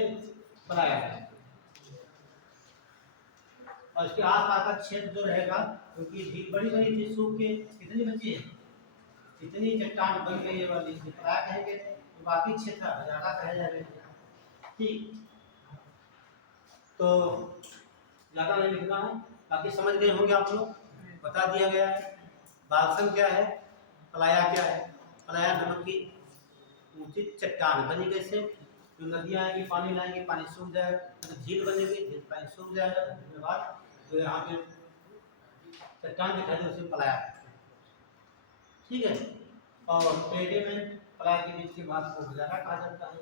पलाया कहते हैं। और इसके आसपास का क्षेत्र जो रहेगा, क्योंकि झील बड़ी बड़ी थी, सूख के कितनी बची है, कितनी चट्टान बन गई है वाली, पलाया कहेंगे, तो बाकी क्षेत्र हजारा कहा जाएगा। ठीक, तो ज़्यादा नहीं लिखना है, बाकी समझ गए होंगे आप लोग, बता दिया गया है। बालसन क्या है, पलाया क्या है। पलाया नमक की ऊंची चट्टान बनी, कैसे, जो नदियाँ आएंगी पानी लाएंगे, पानी सूख जाएगा, तो झील बनेगी, झील पानी सूख जाएगा, उसके बाद तो यहाँ पे चट्टान दिखाई दे, उसे पलाया। ठीक है, और पेडीमेंट पलाया के बीच के बाद को गुजारा कहा जाता है।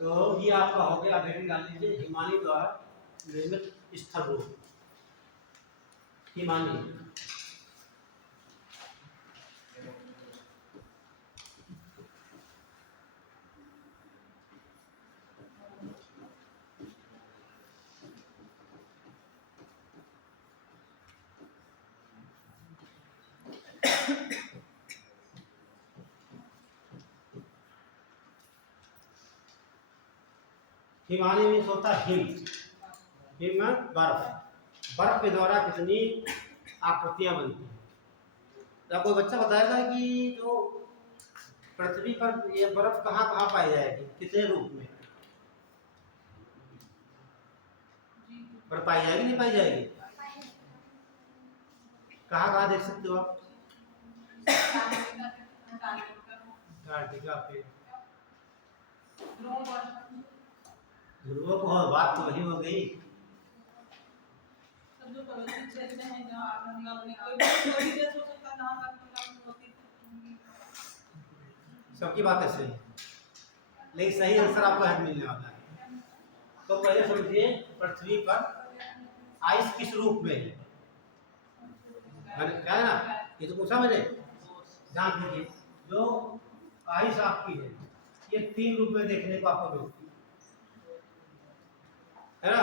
तो ये आपका हो गया, हेडिंग डाल लीजिए, हिमानी द्वारा निर्मित स्थल रूप। हिमानी हिमालय में होता है हिम, हिम में बर्फ, बर्फ के द्वारा कितनी आकृतियां बनती हैं। तो कोई बच्चा बताएगा कि जो पृथ्वी पर ये बर्फ कहाँ कहाँ पाई जाएगी, कितने रूप में बर्फ पाई जाएगी, नहीं पाई जाएगी? कहाँ कहाँ देख सकते हो आप? अंटार्कटिका पे, ध्रुव को, बात तो वही हो गई। जो पर्वतीय क्षेत्र हैं जहाँ कोई भी देश हो सकता है जहाँ तक होती है। सबकी बात है सही, लेकिन सही आंसर आपको आज मिलने वाला है। तो पहले समझिए पृथ्वी पर आइस किस रूप में है। मैंने कहा ना, ये तो पूछा मैंने, ध्यान दीजिए। जो आइस आपकी है ये 3 रूप में देखने को आपको मिलती है ना।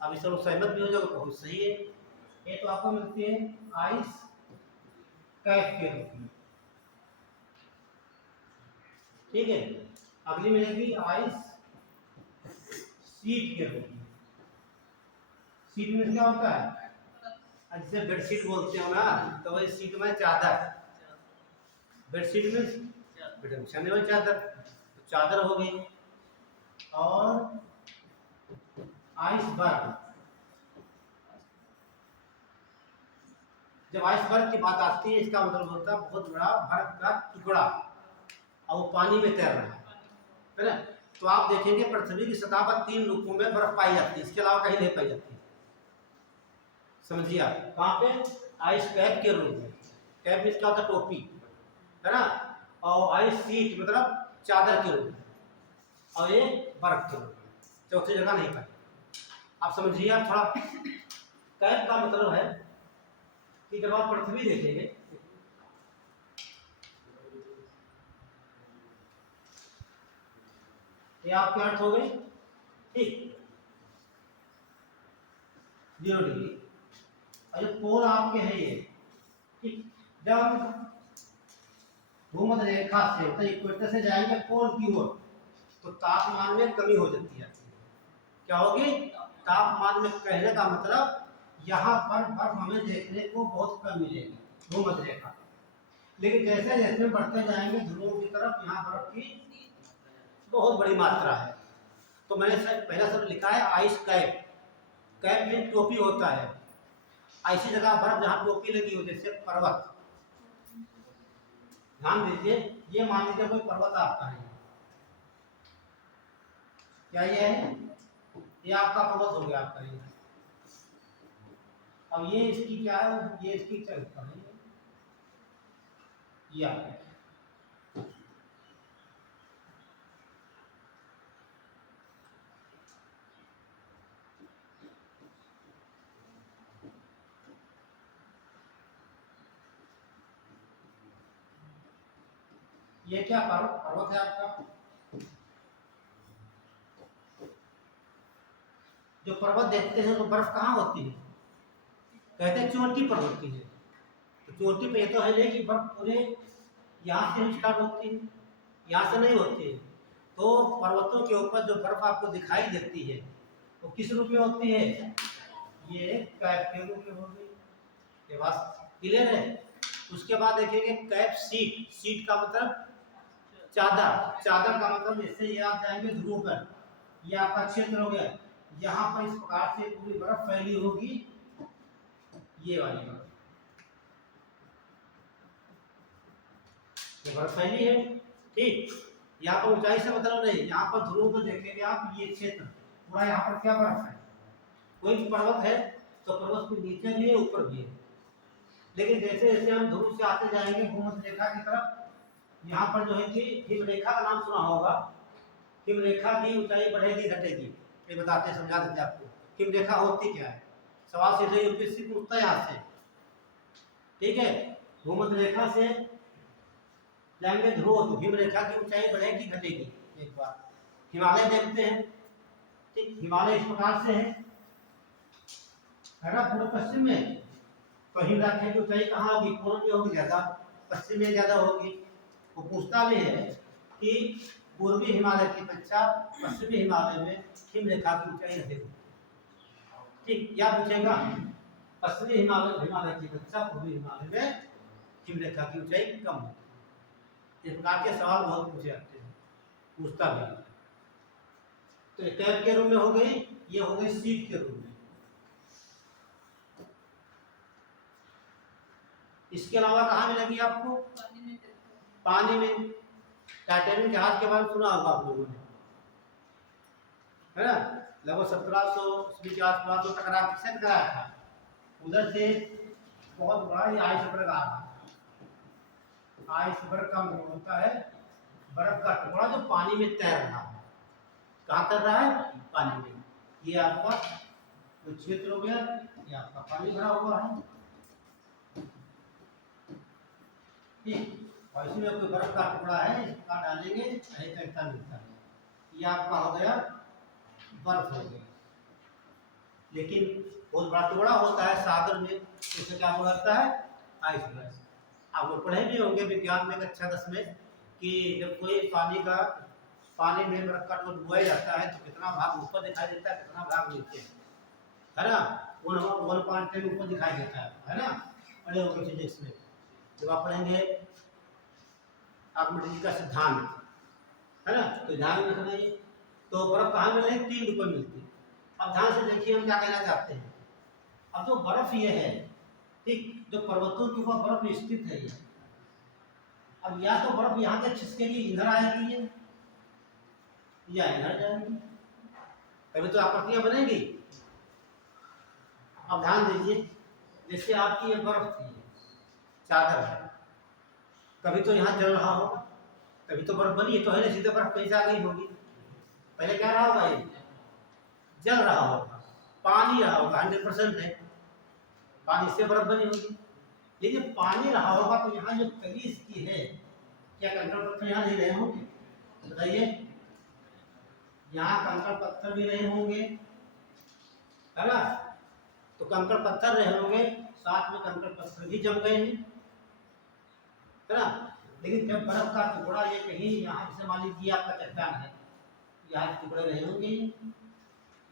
अब इस लोग सहमत भी हो जाओ, बहुत सही है। ये तो आपको मिलती है आइस कैप के रूप में, ठीक है। अगली मिलेगी आइस शीट के रूप में। शीट में क्या होता है, जैसे बेडशीट बोलते हो ना, तो वही शीट में चादर, बेडशीट में बिछाने वाली चादर, तो चादर हो गई। और आइसबर्ग, जब आइसबर्ग की बात आती है इसका मतलब होता है बहुत बड़ा बर्फ का टुकड़ा और वो पानी में तैर रहा है ना। तो आप देखेंगे पृथ्वी की सतह पर 3 रूपों में बर्फ पाई जाती है, इसके अलावा कहीं नहीं पाई जाती। समझिए आप, कहाँ पे? आइस कैप के रूप में। कैप में क्या होता है, टोपी, है ना। और आइस शीट मतलब चादर के रूप में, और ये बर्फ के रूप में, चौथी जगह नहीं पाई। आप समझिए आप थोड़ा, कैप का मतलब है कि जब आप पृथ्वी देखेंगे, ये आपके अर्थ हो गई, ठीक, 0 डिग्री। और जो पोल आपके है ये, ठीक, जब भूमध्य रेखा से मतलब इक्वेटर से जाएंगे पोल की ओर, तो तापमान में कमी हो जाती है। क्या होगी? तापमान में, कहने का मतलब यहाँ पर बर्फ हमें देखने को बहुत कम मिलेगी भूमध्य रेखा। लेकिन जैसे जैसे बढ़ते जाएंगे ध्रुवों की तरफ, यहाँ बर्फ की बहुत बड़ी मात्रा है। तो मैंने पहला शब्द लिखा है आइस कैप। कैप में टोपी होता है, ऐसी जगह बर्फ जहाँ टोपी लगी हो, जैसे पर्वत। ध्यान दीजिए, ये मान लीजिए कोई पर्वत आपका है, क्या ये है? ये आपका पर्वत हो गया आपका ये। अब ये इसकी क्या है, ये इसकी चलता है या ये क्या पर्वत है आपका। जो पर्वत देखते हैं तो बर्फ कहाँ होती है, कहते हैं चोटी पर होती है। तो चोटी पे ये तो है नहीं कि बर्फ पूरे यहाँ से स्टार्ट होती है, यहाँ से नहीं होती है। तो पर्वतों के ऊपर जो बर्फ आपको दिखाई देती है वो किस रूप में होती है, ये कैप के रूप में हो गई। ये बात क्लियर है। उसके बाद देखेंगे कैप शीट। शीट का मतलब चादर। चादर का मतलब जैसे ये आप जाएंगे ध्रुव पर, ये आपका क्षेत्र हो गया, यहाँ पर इस प्रकार से पूरी बर्फ फैली होगी, ये वाली बर्फ, ये बर्फ फैली है, ठीक। यहाँ पर ऊंचाई से मतलब नहीं, यहाँ पर ध्रुव को देखेंगे आप, ये क्षेत्र पूरा, यहाँ पर क्या बर्फ है, कोई पर्वत है तो पर्वत के नीचे भी है ऊपर भी है। लेकिन जैसे जैसे हम ध्रुव से आते जाएंगे भूमध्य रेखा की तरफ, यहाँ पर जो है कि हिमरेखा का नाम सुना होगा। हिमरेखा की ऊंचाई बढ़ेगी घटेगी, ये बताते हैं, समझा देते आपको हिमरेखा होती क्या है। सवाल सीधे यूपीएससी पूछता है यहाँ से, ठीक है। भूमध्य रेखा से जाएंगे ध्रुव, तो हिमरेखा की ऊंचाई बढ़ेगी घटेगी। एक बार हिमालय देखते हैं, ठीक, हिमालय इस प्रकार से है ना, पूरे पश्चिम में। तो हिमरेखा की ऊंचाई कहाँ होगी, पूर्व में होगी ज्यादा, पश्चिम में ज्यादा होगी। वो पूछता भी है कि पूर्वी हिमालय की अपेक्षा पश्चिमी हिमालय में हिम रेखा की ऊंचाई अधिक होती है। ठीक, या पूछेगा पश्चिमी हिमालय की अपेक्षा पूर्वी हिमालय में हिम रेखा की ऊंचाई कम होती है। इस प्रकार के सवाल बहुत पूछे जाते हैं, पूछता भी है। तो टैब के रूम में हो गई, ये हो गई सीट के रूम में। इसके अलावा कहाँ मिलेगी आपको? पानी में। टाइटैनिक जहाज के बारे में सुना होगा आप लोगों ने, है ना? लगभग 1700 के आसपास तो टकरा किसने कराया था? उधर से बहुत बड़ा ये आइसबर्ग आ रहा है। आइसबर्ग का मतलब होता है बर्फ का टुकड़ा जो पानी में तैर रहा है। कहाँ कर रहा है? पानी में। ये आपका जो क्षेत्र हो गया, ये आपका पानी भरा हुआ है। ठीक, और इसमें कोई बर्फ का टुकड़ा है, इसका डालेंगे ऐसा मिलता है। ये आपका हो गया बर्फ हो गया। लेकिन बहुत बड़ा टुकड़ा होता है सागर में, इसे क्या बोला जाता है? आइसबर्ग। आप लोग पढ़े भी होंगे विज्ञान में कक्षा 10 में कि जब कोई पानी में बर्फ का टुकड़ा डुबाया जाता है तो कितना भाग ऊपर दिखाई देता है, कितना भाग नीचे, है ना? 1.10 ऊपर दिखाई देता है ना? पढ़े होंगे फिजिक्स में। जब आप पढ़ेंगे आर्किमिडीज का सिद्धांत, है ना? तो ध्यान में रखना ये। तो बर्फ कहाँ मिल रही है? 3 रुपये मिलती है। अब ध्यान से देखिए हम क्या कहना चाहते हैं। अब जो बर्फ ये है, ठीक, जो पर्वतों के ऊपर बर्फ स्थित है ये, अब या तो बर्फ यहाँ से खिसकेगी, इधर आएगी ये, या इधर जाएगी, तभी तो आकृतियां बनेगी। अब ध्यान दीजिए, जैसे आपकी ये बर्फ थी, चादर है, कभी तो यहाँ जल रहा होगा, तभी तो बर्फ बनी है, तो है ना? सीधे बर्फ कैसे आ गई होगी? पहले क्या रहा होगा? ये जल रहा होगा, पानी रहा होगा, 100% है, पानी से बर्फ बनी होगी। लेकिन पानी रहा होगा तो यहाँ जो कली इसकी है, क्या कंकड़ पत्थर यहाँ नहीं रहे होंगे? बताइए, यहाँ कंकड़ पत्थर भी रहे होंगे, है ना? तो कंकड़ पत्थर रहे होंगे, साथ में कंकड़ पत्थर भी जम गए हैं, है ना? लेकिन जब बर्फ का टुकड़ा ये कहीं यहाँ से मान लीजिए आपका चट्टान है, यहाँ टुकड़े रहे होंगे,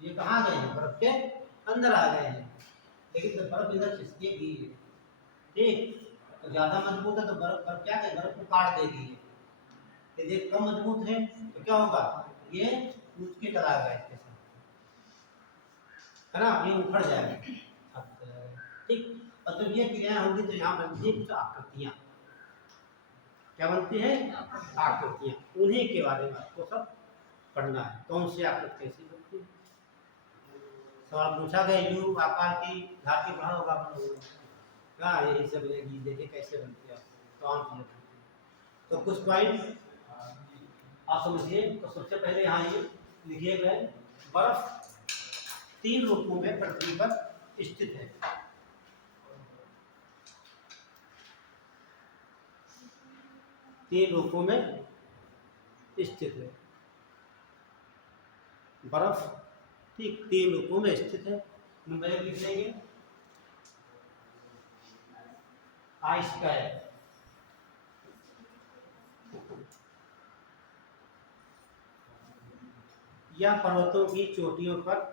ये कहाँ गए हैं? बर्फ के अंदर आ गए हैं। लेकिन जब बर्फ इधर खिसकेगी, ठीक, तो ज्यादा मजबूत है तो बर्फ क्या करेगी? बर्फ को काट देगी। यदि कम मजबूत है तो क्या होगा? ये टूट के चला गया इसके साथ, है ना? ये उखड़ जाएगा, ठीक। और जब ये क्रियाएं होंगी तो यहाँ बनती है कुछ आकृतियाँ। क्या बनती है? आकृतियाँ। उन्हीं के बारे में आपको सब पढ़ना है, कौन सी आकृति कैसी बनती है। सवाल पूछा गया यू आकार की धातु बना होगा हाँ, यही सब बनेगी, देखिए कैसे बनती है, तो आम चीजें बनती है। तो कुछ पॉइंट आप समझिए। तो सबसे पहले यहाँ ये लिखिए गए, बर्फ 3 रूपों में पृथ्वी पर स्थित है। तीन रूपों में स्थित है बर्फ, ठीक, 3 रूपों में स्थित है। नंबर 1 लिख लेंगे, आइस कैप, या पर्वतों की चोटियों पर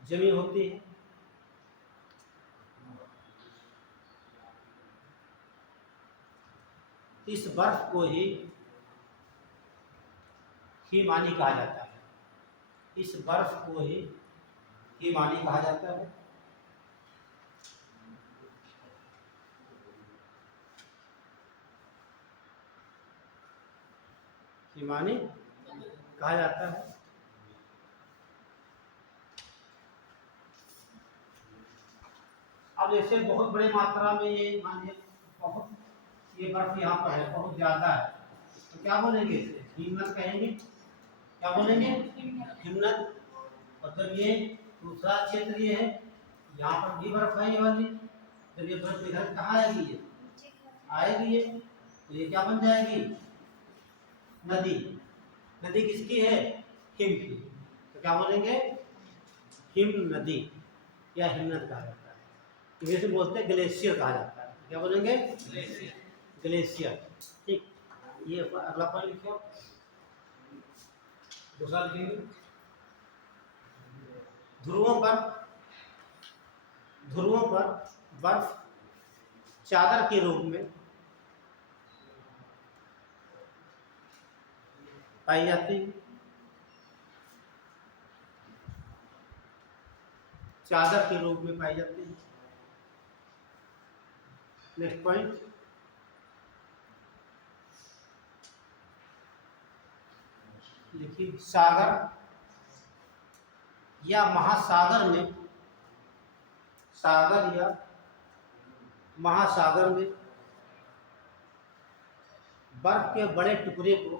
जमी होती है। इस बर्फ को ही हिमानी कहा जाता है। इस बर्फ को ही हिमानी कहा जाता है। हिमानी कहा जाता है। अब जैसे बहुत बड़े मात्रा में ये मानिए बहुत ये बर्फ यहाँ पर है, बहुत ज्यादा है, तो क्या बोलेंगे? इसे हिमनद कहेंगे। क्या बोलेंगे? हिमनद। और जब ये दूसरा क्षेत्र ये है, यहाँ पर भी बर्फ है ये वाली, जब ये बर्फ इधर कहाँ आएगी? ये आएगी ये, तो ये क्या बन जाएगी? नदी। नदी किसकी है? हिम की। तो क्या बोलेंगे? हिम नदी या हिमनद कहा जाता है। इंग्लिश में बोलते हैं ग्लेशियर कहा जाता है। क्या बोलेंगे? ग्लेशियर। ठीक, ये अगला पॉइंट लिखो। दूसरा लिखेंगे ध्रुवों पर बर्फ चादर के रूप में पाई जाती है। चादर के रूप में पाई जाती है। नेक्स्ट पॉइंट, लिखिए सागर या महासागर में, सागर या महासागर में बर्फ के बड़े टुकड़े को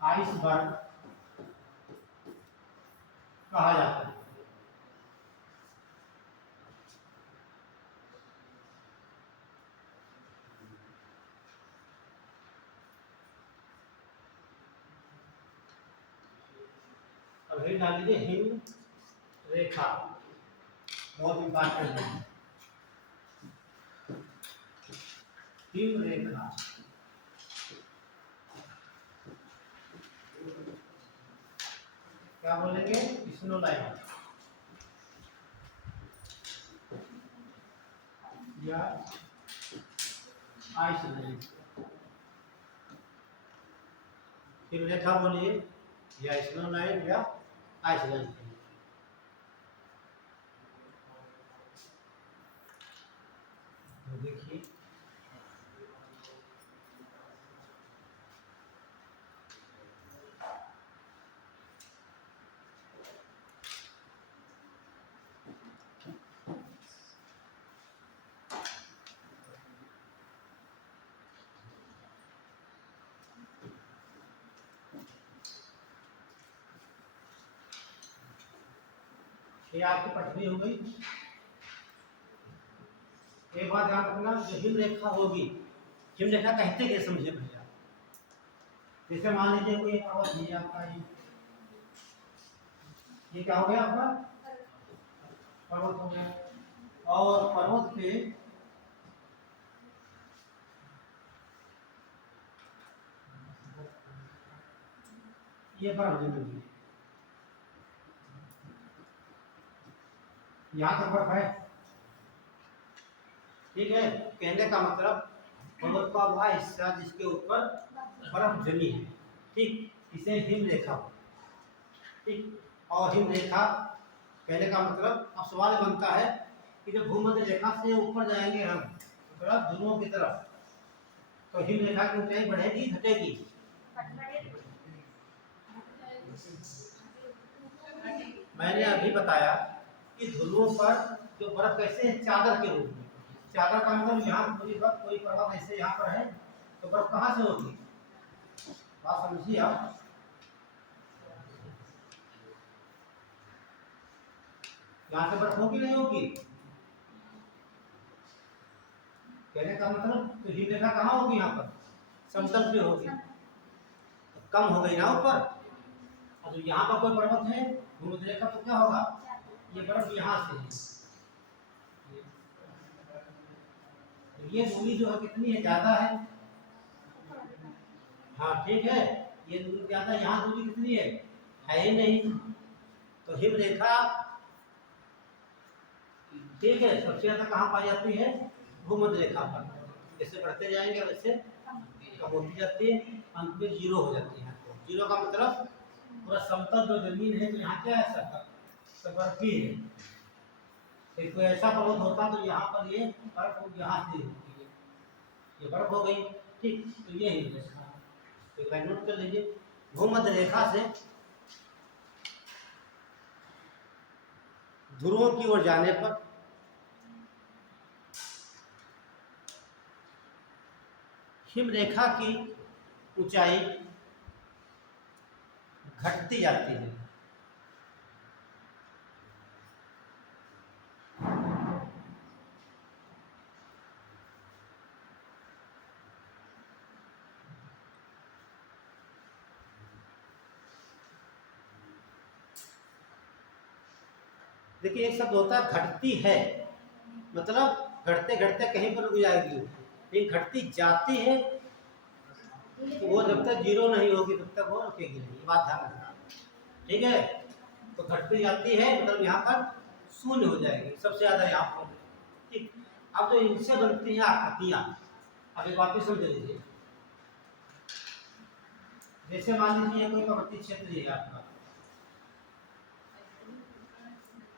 आइसबर्ग कहा जाता है। अभी डाल दीजिए हिम रेखा, बहुत इंपॉर्टेंट है। हिम रेखा क्या बोलेंगे? स्नो लाइन या आइस लाइन। हिम रेखा बोलिए या स्नो लाइन या आइस लाइन। तो देखिए ये आपकी पटरी हो गई। एक बात ध्यान रखना, जो हिम रेखा होगी, हिम रेखा कहते क्या समझे भैया? जैसे मान लीजिए कोई पर्वत है आपका, ये क्या हो गया आपका? पर्वत हो गया। और पर्वत पे ये बर्फ जमी हुई है, यहाँ तक बर्फ है। ठीक है, कहने का मतलब पर्वत का वह हिस्सा जिसके ऊपर बर्फ जमी है, ठीक, इसे हिम रेखा। ठीक, और हिम रेखा कहने का मतलब अब सवाल बनता है कि जब भूमध्य रेखा से ऊपर जाएंगे हम तरफ ध्रुवों की तरफ, तो हिम रेखा की ऊंचाई बढ़ेगी घटेगी? मैंने अभी बताया कि ध्रुवों पर जो बर्फ कैसे है, चादर के रूप में। चादर का मतलब यहाँ पूरी बर्फ, कोई पर्वत ऐसे यहाँ पर है तो बर्फ कहाँ से होगी? बात समझिए आप। यहाँ से बर्फ होगी नहीं होगी? कहने का मतलब तो हिम रेखा कहाँ होगी? यहाँ पर समतल पे होगी, कम हो गई ना ऊपर। अब यहाँ पर कोई पर्वत है भूमध्य रेखा, तो क्या होगा? ये बर्फ यहाँ से है, ये दूरी जो है कितनी है? ज्यादा है। हाँ ठीक है, ये दूरी ज्यादा, यहाँ दूरी कितनी है ही नहीं। तो हिम रेखा ठीक है सबसे ज्यादा कहाँ पाई जाती है? भूमध्य रेखा पर। जैसे बढ़ते जाएंगे वैसे कम होती जाती है, अंत में जीरो हो जाती है। जीरो का मतलब पूरा समतल जो जमीन है, तो यहाँ क्या है? सब बर्फ ही है। फिर कोई ऐसा पर्वत होता तो यहाँ पर ये बर्फ यहाँ से होती है, ये बर्फ हो गई। ठीक, तो ये हिम रेखा, एक लाइन नोट कर लीजिए। भूमध्य रेखा से ध्रुवों की ओर जाने पर हिम रेखा की ऊंचाई घटती जाती है। देखिए एक शब्द होता है घटती है, मतलब घटते घटते कहीं पर रुक जाएगी, लेकिन घटती जाती है तो वो जब तक जीरो नहीं होगी तब तक वो रुकेगी नहीं, ये बात ध्यान रखना। ठीक है, तो घटती जाती है मतलब यहाँ पर शून्य हो जाएगी सबसे ज्यादा यहाँ पर। ठीक, अब जो इनसे बनती हैं आकृतियां, अब एक बात समझ लीजिए। जैसे मान लीजिए कोई पर्वतीय क्षेत्र है आपका,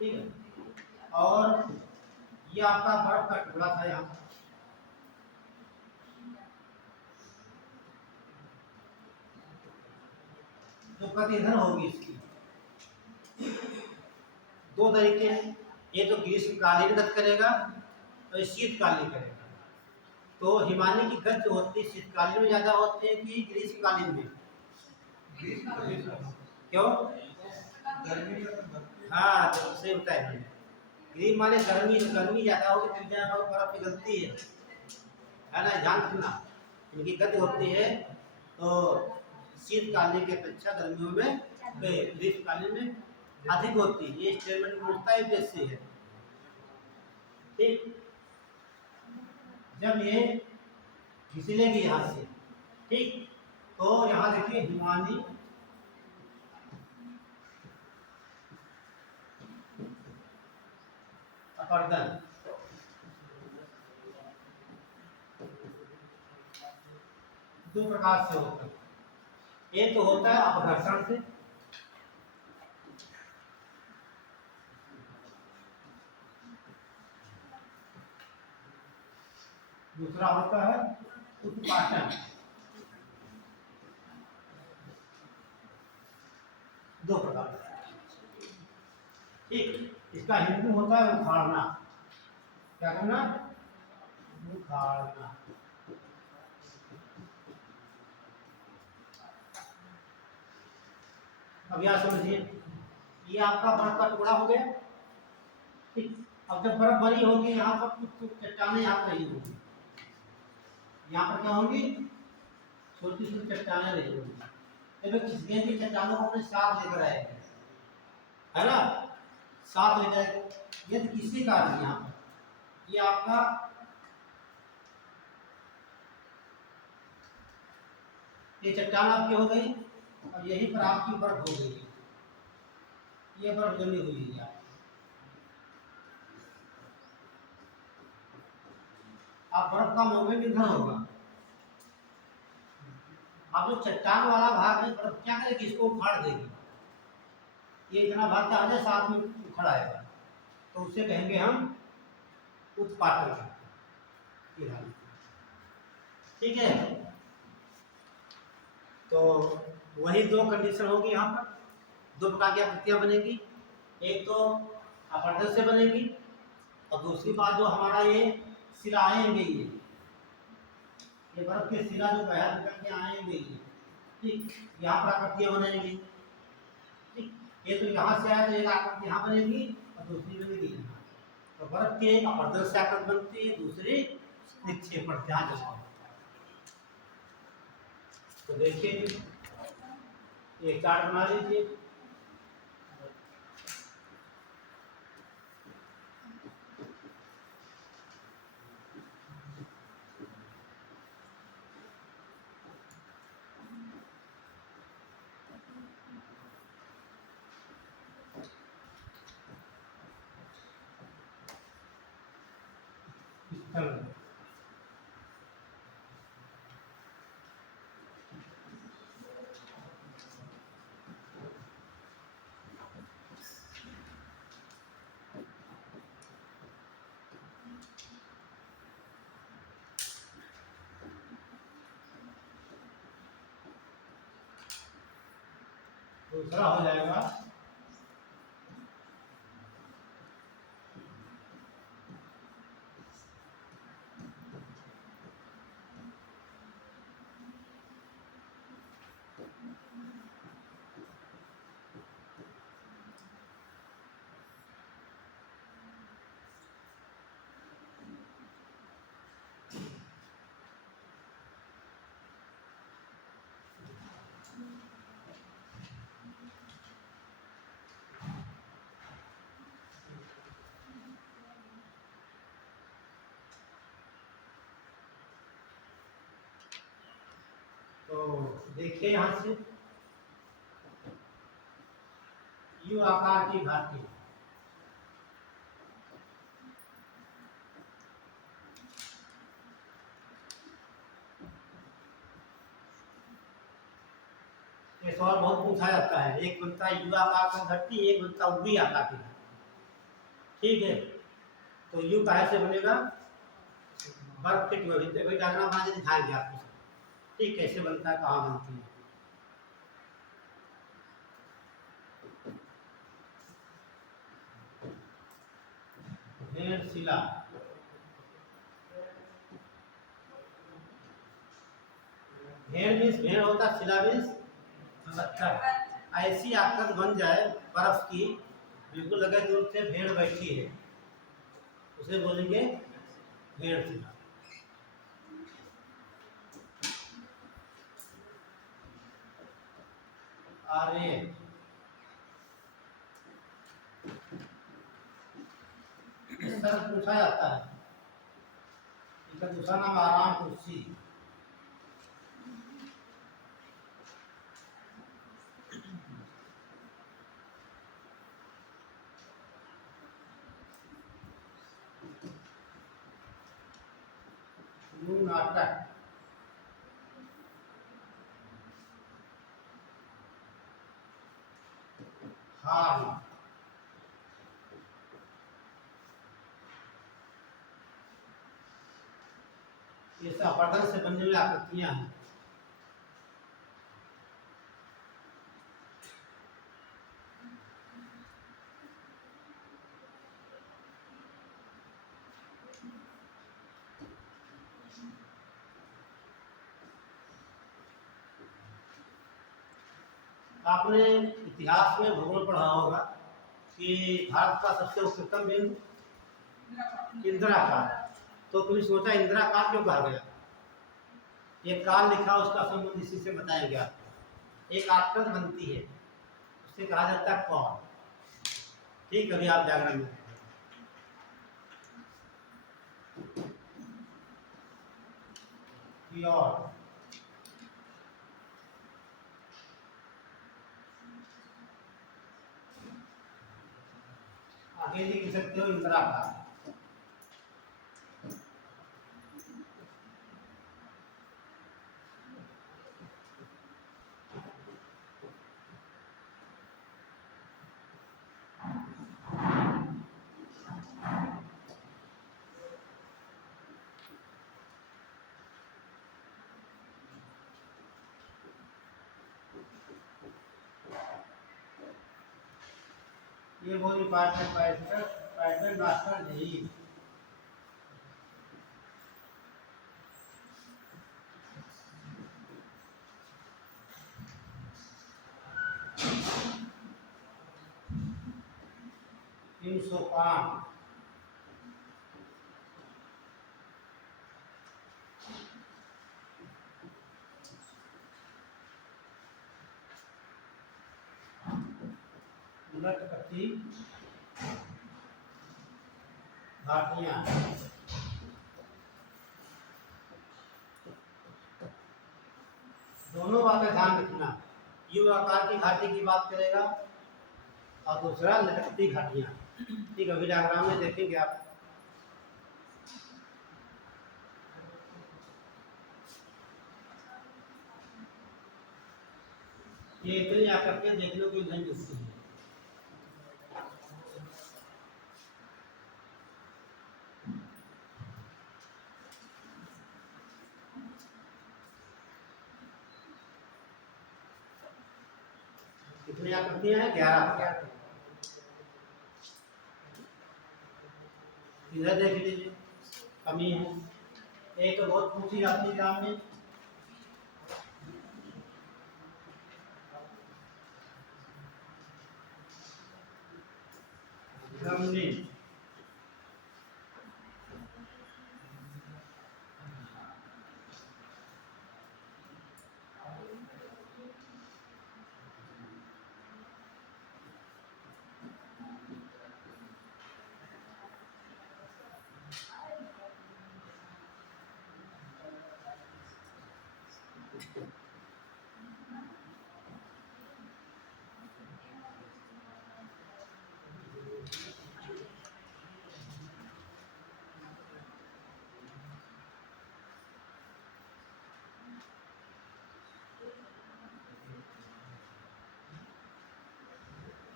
ठीक है, और ये आपका बर्फ का टुकड़ा था यहाँ, जो गति इधर होगी इसकी दो तरीके हैं, ये तो ग्रीष्मकालीन गति करेगा और शीतकालीन करेगा। तो हिमालय की गति जो होती है शीतकालीन में ज्यादा होती है कि ग्रीष्मकालीन में? क्यों? हाँ तो सही बताया मैंने, ग्रीष्म माने गर्मी, गर्मी ज्यादा होगी तो जहाँ पर बर्फ पिघलती है ना, ध्यान रखना, इनकी गति होती है तो शीतकालीन की अपेक्षा गर्मियों में, ग्रीष्मकालीन में अधिक होती है। ये स्टेटमेंट पूछता है यूपीएससी है। ठीक, जब ये घिसलेगी यहाँ से, ठीक, तो यहाँ देखिए हिमानी अपर्दन, दो प्रकार से होता है, एक तो होता है अपघर्षण से, दूसरा होता है उत्पाटन। दो प्रकार से, ठीक, इसका हिंदी होता है उखाड़ना। क्या करना? उखाड़ना। अब यहाँ समझिए, ये आपका बर्फ का टुकड़ा हो गया, ठीक, अब जब बर्फ बड़ी होगी यहाँ पर कुछ चट्टानें यहाँ पर रही होगी, यहाँ पर क्या होंगी? छोटी छोटी चट्टानें रही होगी, जब खिसके की चट्टानों को अपने साथ लेकर आएगा, है ना, साथ ले जाएगा, ये तो किसी कारण यहाँ पर ये आपका ये चट्टान आपकी हो गई और यहीं पर आपकी बर्फ हो गई, ये बर्फ जमी हुई है आपकी। अब बर्फ का मूवमेंट इधर होगा, अब जो चट्टान वाला भाग है बर्फ क्या करेगी? इसको उखाड़ देगी, ये इतना भाग क्या है साथ में उखड़ आएगा, तो उसे कहेंगे हम उत्पाटन। ठीक है, तो वही दो कंडीशन होगी यहाँ पर, दो प्रकार की आकृतियां बनेगी, एक तो अपवर्तन से बनेगी और दूसरी बात जो हमारा ये सिलाएंगे, ये बर्फ के सिला जो बाहर निकल के आएंगे, ठीक, यहाँ पर आकृतियां बनेंगी, ठीक, ये तो यहाँ से आया तो एक आकृति यहाँ बनेगी और दूसरी बनेगी यहाँ, तो बर्फ के एक अपवर्तन से आकृति बनती है, दूसरी निक्षेपण। ध्यान रखना, तो देखिए एक चार्ट बना लीजिए, दूसरा हो जाएगा देखिए यहाँ से यू आकार की घाटी, ये सवाल बहुत पूछा जाता है। एक बनता है यू आकार का घाटी, एक बनता है वी आकार की घाटी। ठीक है, तो यू काहे से बनेगा, वर्ग फिट वही डायग्राम आगे दिखाएंगे आपको। ठीक, कैसे बनता है, कहाँ बनती है। भेड़ शिला, भेड़ मीन्स भेड़ होता है, शिला मीन्स पत्थर। ऐसी आकृति बन जाए बर्फ की, बिल्कुल लगे दूर से भेड़ बैठी है, उसे बोलेंगे भेड़ शिला। आर्य, इसका पूछा जाता है। इसका दूसरा नाम आराम कुर्सी। नाटक, हार, ये सब अपरदन से बनने वाली आकृतियां हैं। आपने इतिहास में भूगोल पढ़ा होगा कि भारत का सबसे उच्चतम बिंदु इंदिराकार। तो तुमने सोचा इंदिराकार क्यों कहा गया, ये काल लिखा, उसका संबंध इसी से बताया गया। एक आकृति बनती है, उसे कहा जाता है कौन। ठीक, अभी आप डायग्राम में और आगे लिख सकते हो इंदिराकार। ये वो डिपार्टमेंट पैटर्न मास्टर नहीं। तीन सौ पाँच, लटपटी घाटियां, दोनों बातें ध्यान रखना। यू आकार की घाटी की बात करेगा और दूसरा लटकती घाटियां। ठीक, अभी डायग्राम में देखेंगे आप। ये इतनी आकृतियां देखने को नहीं मिलती है। कितनी आकृतियां हैं, 11। इधर देख लीजिए, कमी है। एक तो बहुत पूछी जाती एग्जाम में, जमीन,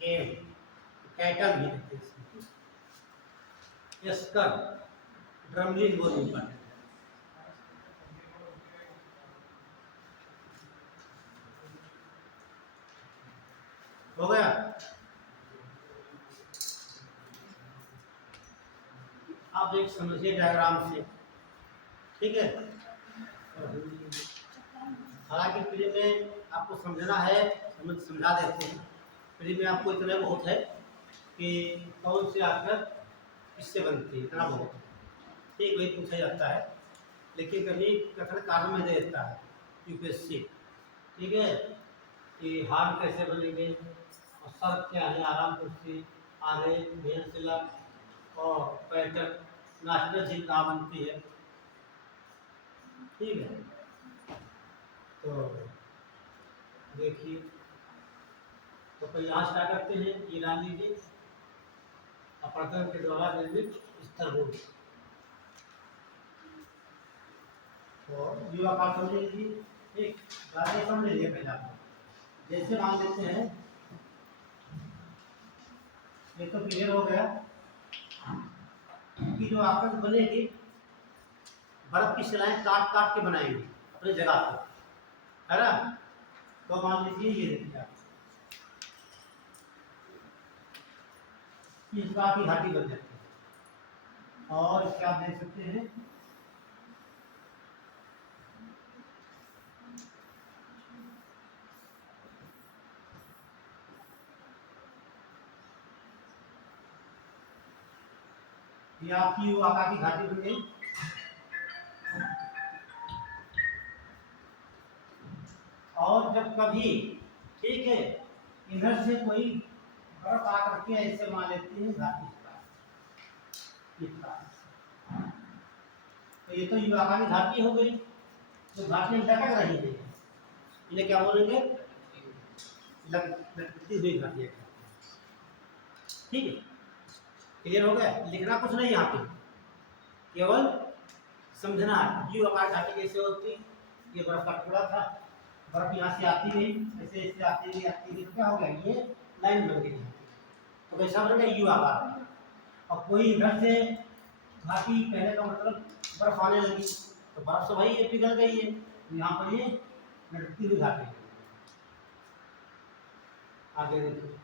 एम, कैटल भी कहते हैं इसको। एस्कर, ड्रमलिन बहुत इंपॉर्टेंट है। हो गया। आप एक समझिए डायग्राम से, ठीक है। हालांकि प्री में आपको समझना है, समझा देते हैं। प्री में आपको इतना बहुत है कि कौन से आकर किससे बनती है, इतना बहुत ठीक वही पूछा जाता है। लेकिन कभी कथन कारण में दे देता है यूपीएससी, ठीक है, कि हार कैसे बनेंगे और शर्त क्या है, आराम कुर्सी, आगे भेड़शिला और पैटर्न, नाचना झील कहाँ बनती है, ठीक है। तो देखिए, तो पहले यहाँ क्या करते हैं, ये जान लीजिए, अपवर्तन के द्वारा निर्मित स्तरभूत। तो ये आकार समझ लीजिए, ठीक, ज़्यादा समझ लीजिए पहले आप। जैसे मान लेते हैं, ये तो क्लियर हो गया कि जो आकृति बनेगी बर्फ की शिलाएं काट काट के बनाएंगे अपनी जगह पर, है ना। तो मान लीजिए ये देखिए आप, इस बात की घाटी बन जाती है। और इसके आप देख सकते हैं ये आपकी वो आकार की घाटी बन गई। और जब कभी, ठीक है, इधर से कोई बर्फ आकर के ऐसे मान लेती है घाटी का, तो ये तो युवा की घाटी हो गई। जो घाटी में लटक रही है इन्हें क्या बोलेंगे, लटकती हुई घाटी, ठीक है। क्लियर हो गया। लिखना कुछ नहीं यहाँ पे, केवल समझना है यू आकार घाटी कैसे होती। ये बर्फ का टुकड़ा था, बर्फ यहाँ से आती गई, ऐसे ऐसे आती गई, तो क्या हो गया, ये लाइन बन गई। तो कैसा बन गया, यू आकार। और कोई इधर से घाटी, कहने का मतलब बर्फ आने लगी, तो बर्फ से भाई ये पिघल गई है, यहाँ पर ये लटकती हुई घाटी। आगे देखिए,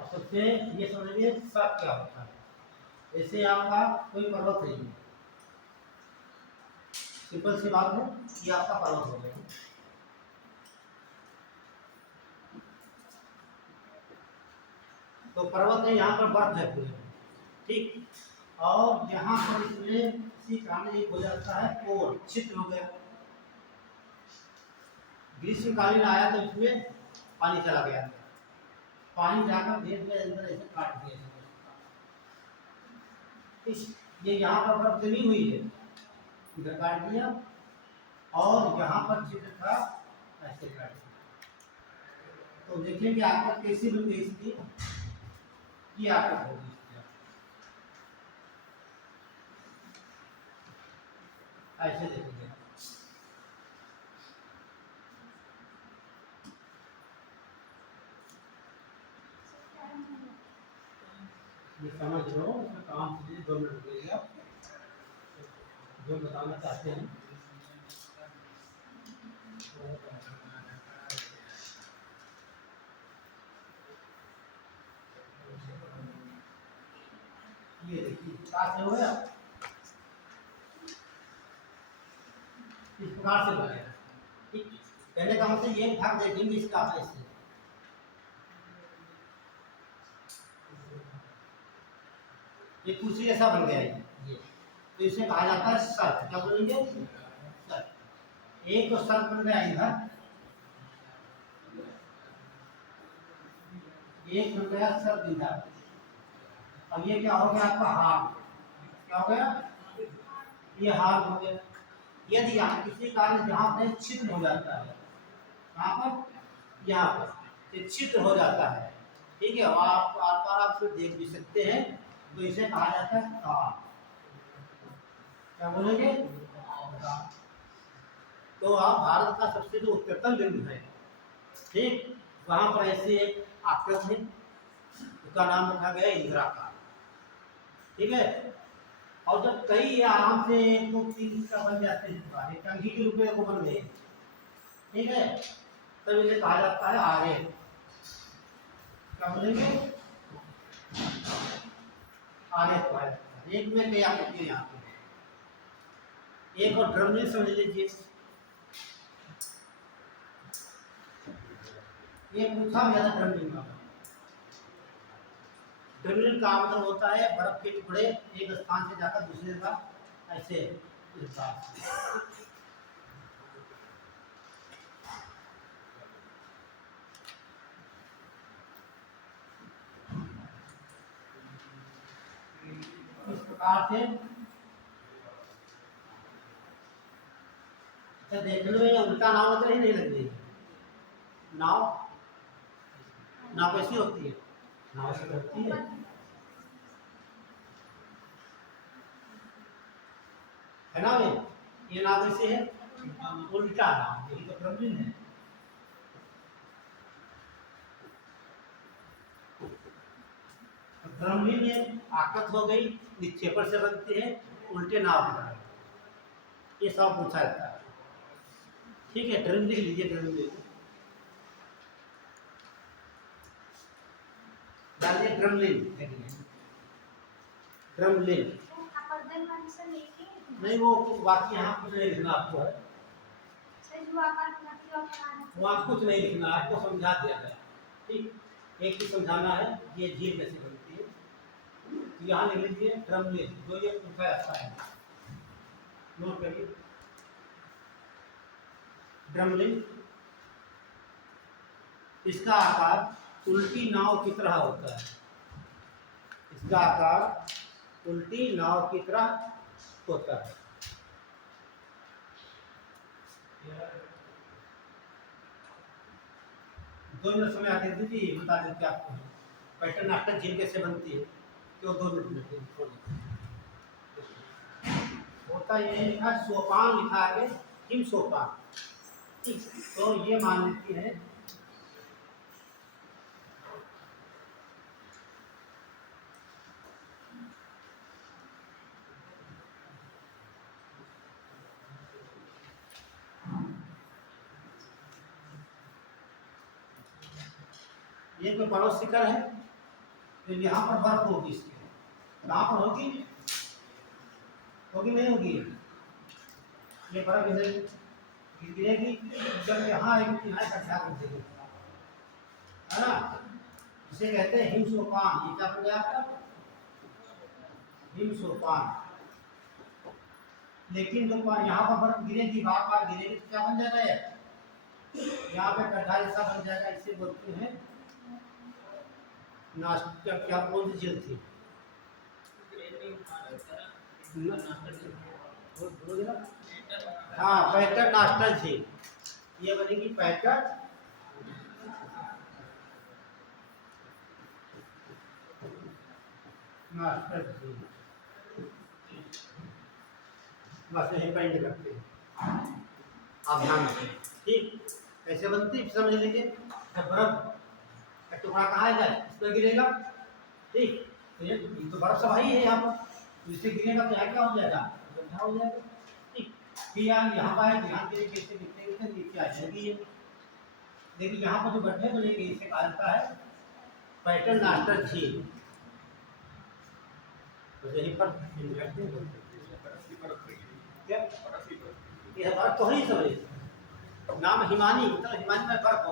अब सबसे ये समझिए सब क्या होता है। जैसे आपका कोई पर्वत है, सिंपल सी बात है, ये आपका पर्वत हो गया, तो पर्वत है, यहाँ पर बर्फ है पूरे, ठीक। और यहाँ पर इसमें इसी कारण एक हो जाता है पोर, छिद्र हो गया। ग्रीष्मकालीन आया तो इसमें पानी चला गया, पानी जाकर देश में अंदर ऐसे काट दिया। ये यहाँ पर बर्फ जमी हुई है, इधर काट दिया, और यहाँ पर छिद्र था, ऐसे काट दिया। तो देखिए कि आकृति कैसी बन गई इसकी, ये आकृति होगी। ऐसे देखेंगे, ये समझ लो, उसमें काम कीजिए, 2 मिनट लगेगा, जो बताना चाहते हैं। ये देखिए कहाँ से हो गया, इस प्रकार से बनेगा, ठीक। कहने का मतलब ये भाग देखेंगे इसका ऐसे, ये कुर्सी ऐसा बन गया है ये, तो इसे कहा जाता है सर्प। क्या बोलेंगे, सर्प। एक तो सर्प बन गया इधर, एक बन गया सर्प इधर। अब ये क्या हो गया आपका हार, क्या हो गया, ये हार हो गया। यदि यहाँ किसी कारण जहाँ पर छिद्र हो जाता है, कहाँ पर, यहाँ पर ये छिद्र हो जाता है, ठीक है, और आप आर पार आप फिर देख भी सकते हैं, तो इसे कहा जाता है तार। क्या बोलेंगे, होगा। तो आप भारत का सबसे जो उत्तरतम बिंदु है, ठीक, वहाँ पर ऐसे एक आकृति है, उसका नाम रखा गया इंदिराकार। ठीक है, और जब कई आराम से 2-3 का बन जाते हैं, टंकी के रुपये को बन गए, ठीक है, तब इन्हें कहा जाता है आगे। क्या बोलेंगे? आगे को आगे। एक में कई आकृति यहाँ पे, एक और ड्रमलिन समझ लीजिए। ये पूछा गया था ड्रमलिन का। ड्रमलिन का मतलब होता है बर्फ के टुकड़े एक स्थान से जाकर दूसरे जगह ऐसे इस प्रकार से। तो देखने में उल्टा नाव लग रही नहीं लग रही? नाव नाव कैसी होती है? नाव से होती है। है ना? ये नाव कैसे है? उल्टा नाव, यही तो ड्रमलिन है। ड्रमलिन में आकृत हो गई, निक्षेपण से बनती है, उल्टे नाव बना, ये सब पूछा जाता है। ठीक है, ड्रम लिख लीजिए, ड्रमलिन डालिए, ड्रमलिन। ड्रमलिन नहीं, वो बाकी यहाँ कुछ नहीं लिखना आपको है, वहाँ कुछ नहीं लिखना, आपको समझा दिया गया। ठीक, एक ही समझाना है ये झील कैसे बनती है। यहाँ लिख लीजिए ड्रमलिन, जो ये पूछा जाता है, नोट करिए। ड्रमलिन, इसका आकार उल्टी नाव की तरह होता है। इसका आकार उल्टी नाव की तरह होता है। दो मिनट समय आते दीजिए, बता देते आपको पैटर्न नाटक झील कैसे बनती है। क्यों 2 मिनट होता ये लिखा सोपान, लिखा है हिम सोपान। ठीक, तो ये मान लेती है ये कोई पर्वत शिखर है, तो यहाँ पर बर्फ होगी, इसके कहाँ पर होगी? होगी नहीं होगी? ये बर्फ इधर गिरेगी, जब यहाँ एक यहाँ गड्ढा कर देगी, है ना? इसे कहते हैं हिमसोपान। ये क्या बन गया आपका? हिमसोपान। लेकिन जब यहाँ पर बर्फ गिरेगी, बार बार गिरेगी, तो क्या बन जाएगा? यहाँ पे गड्ढा जैसा बन जाएगा। इसे बोलते हैं नास्टा। क्या कौन सी झील थी? हाँ, पैटर नास्टा झील। ये बनेगी पैटर नास्टा झील। बस यही पेंट करते हैं, आप ध्यान रखें। ठीक, कैसे बनती है समझ लीजिए। बर्फ का टुकड़ा कहाँ है, इस पर गिरेगा। ठीक, तो ये तो बर्फ सफाई है यहाँ पर, तो इससे गिरेगा तो यहाँ क्या हो जाएगा? गड्ढा हो जाएगा। ठीक, फिर यहाँ पर है, ध्यान दें कैसे गिरते नीचे आ जाएगी ये। देखिए यहाँ पर जो गड्ढे बनेंगे इसे कहा जाता है पैटर्न नास्टा झील। तो यहीं पर क्या ये बर्फ तो ही समझ, नाम हिमानी, मतलब हिमानी में बर्फ हो।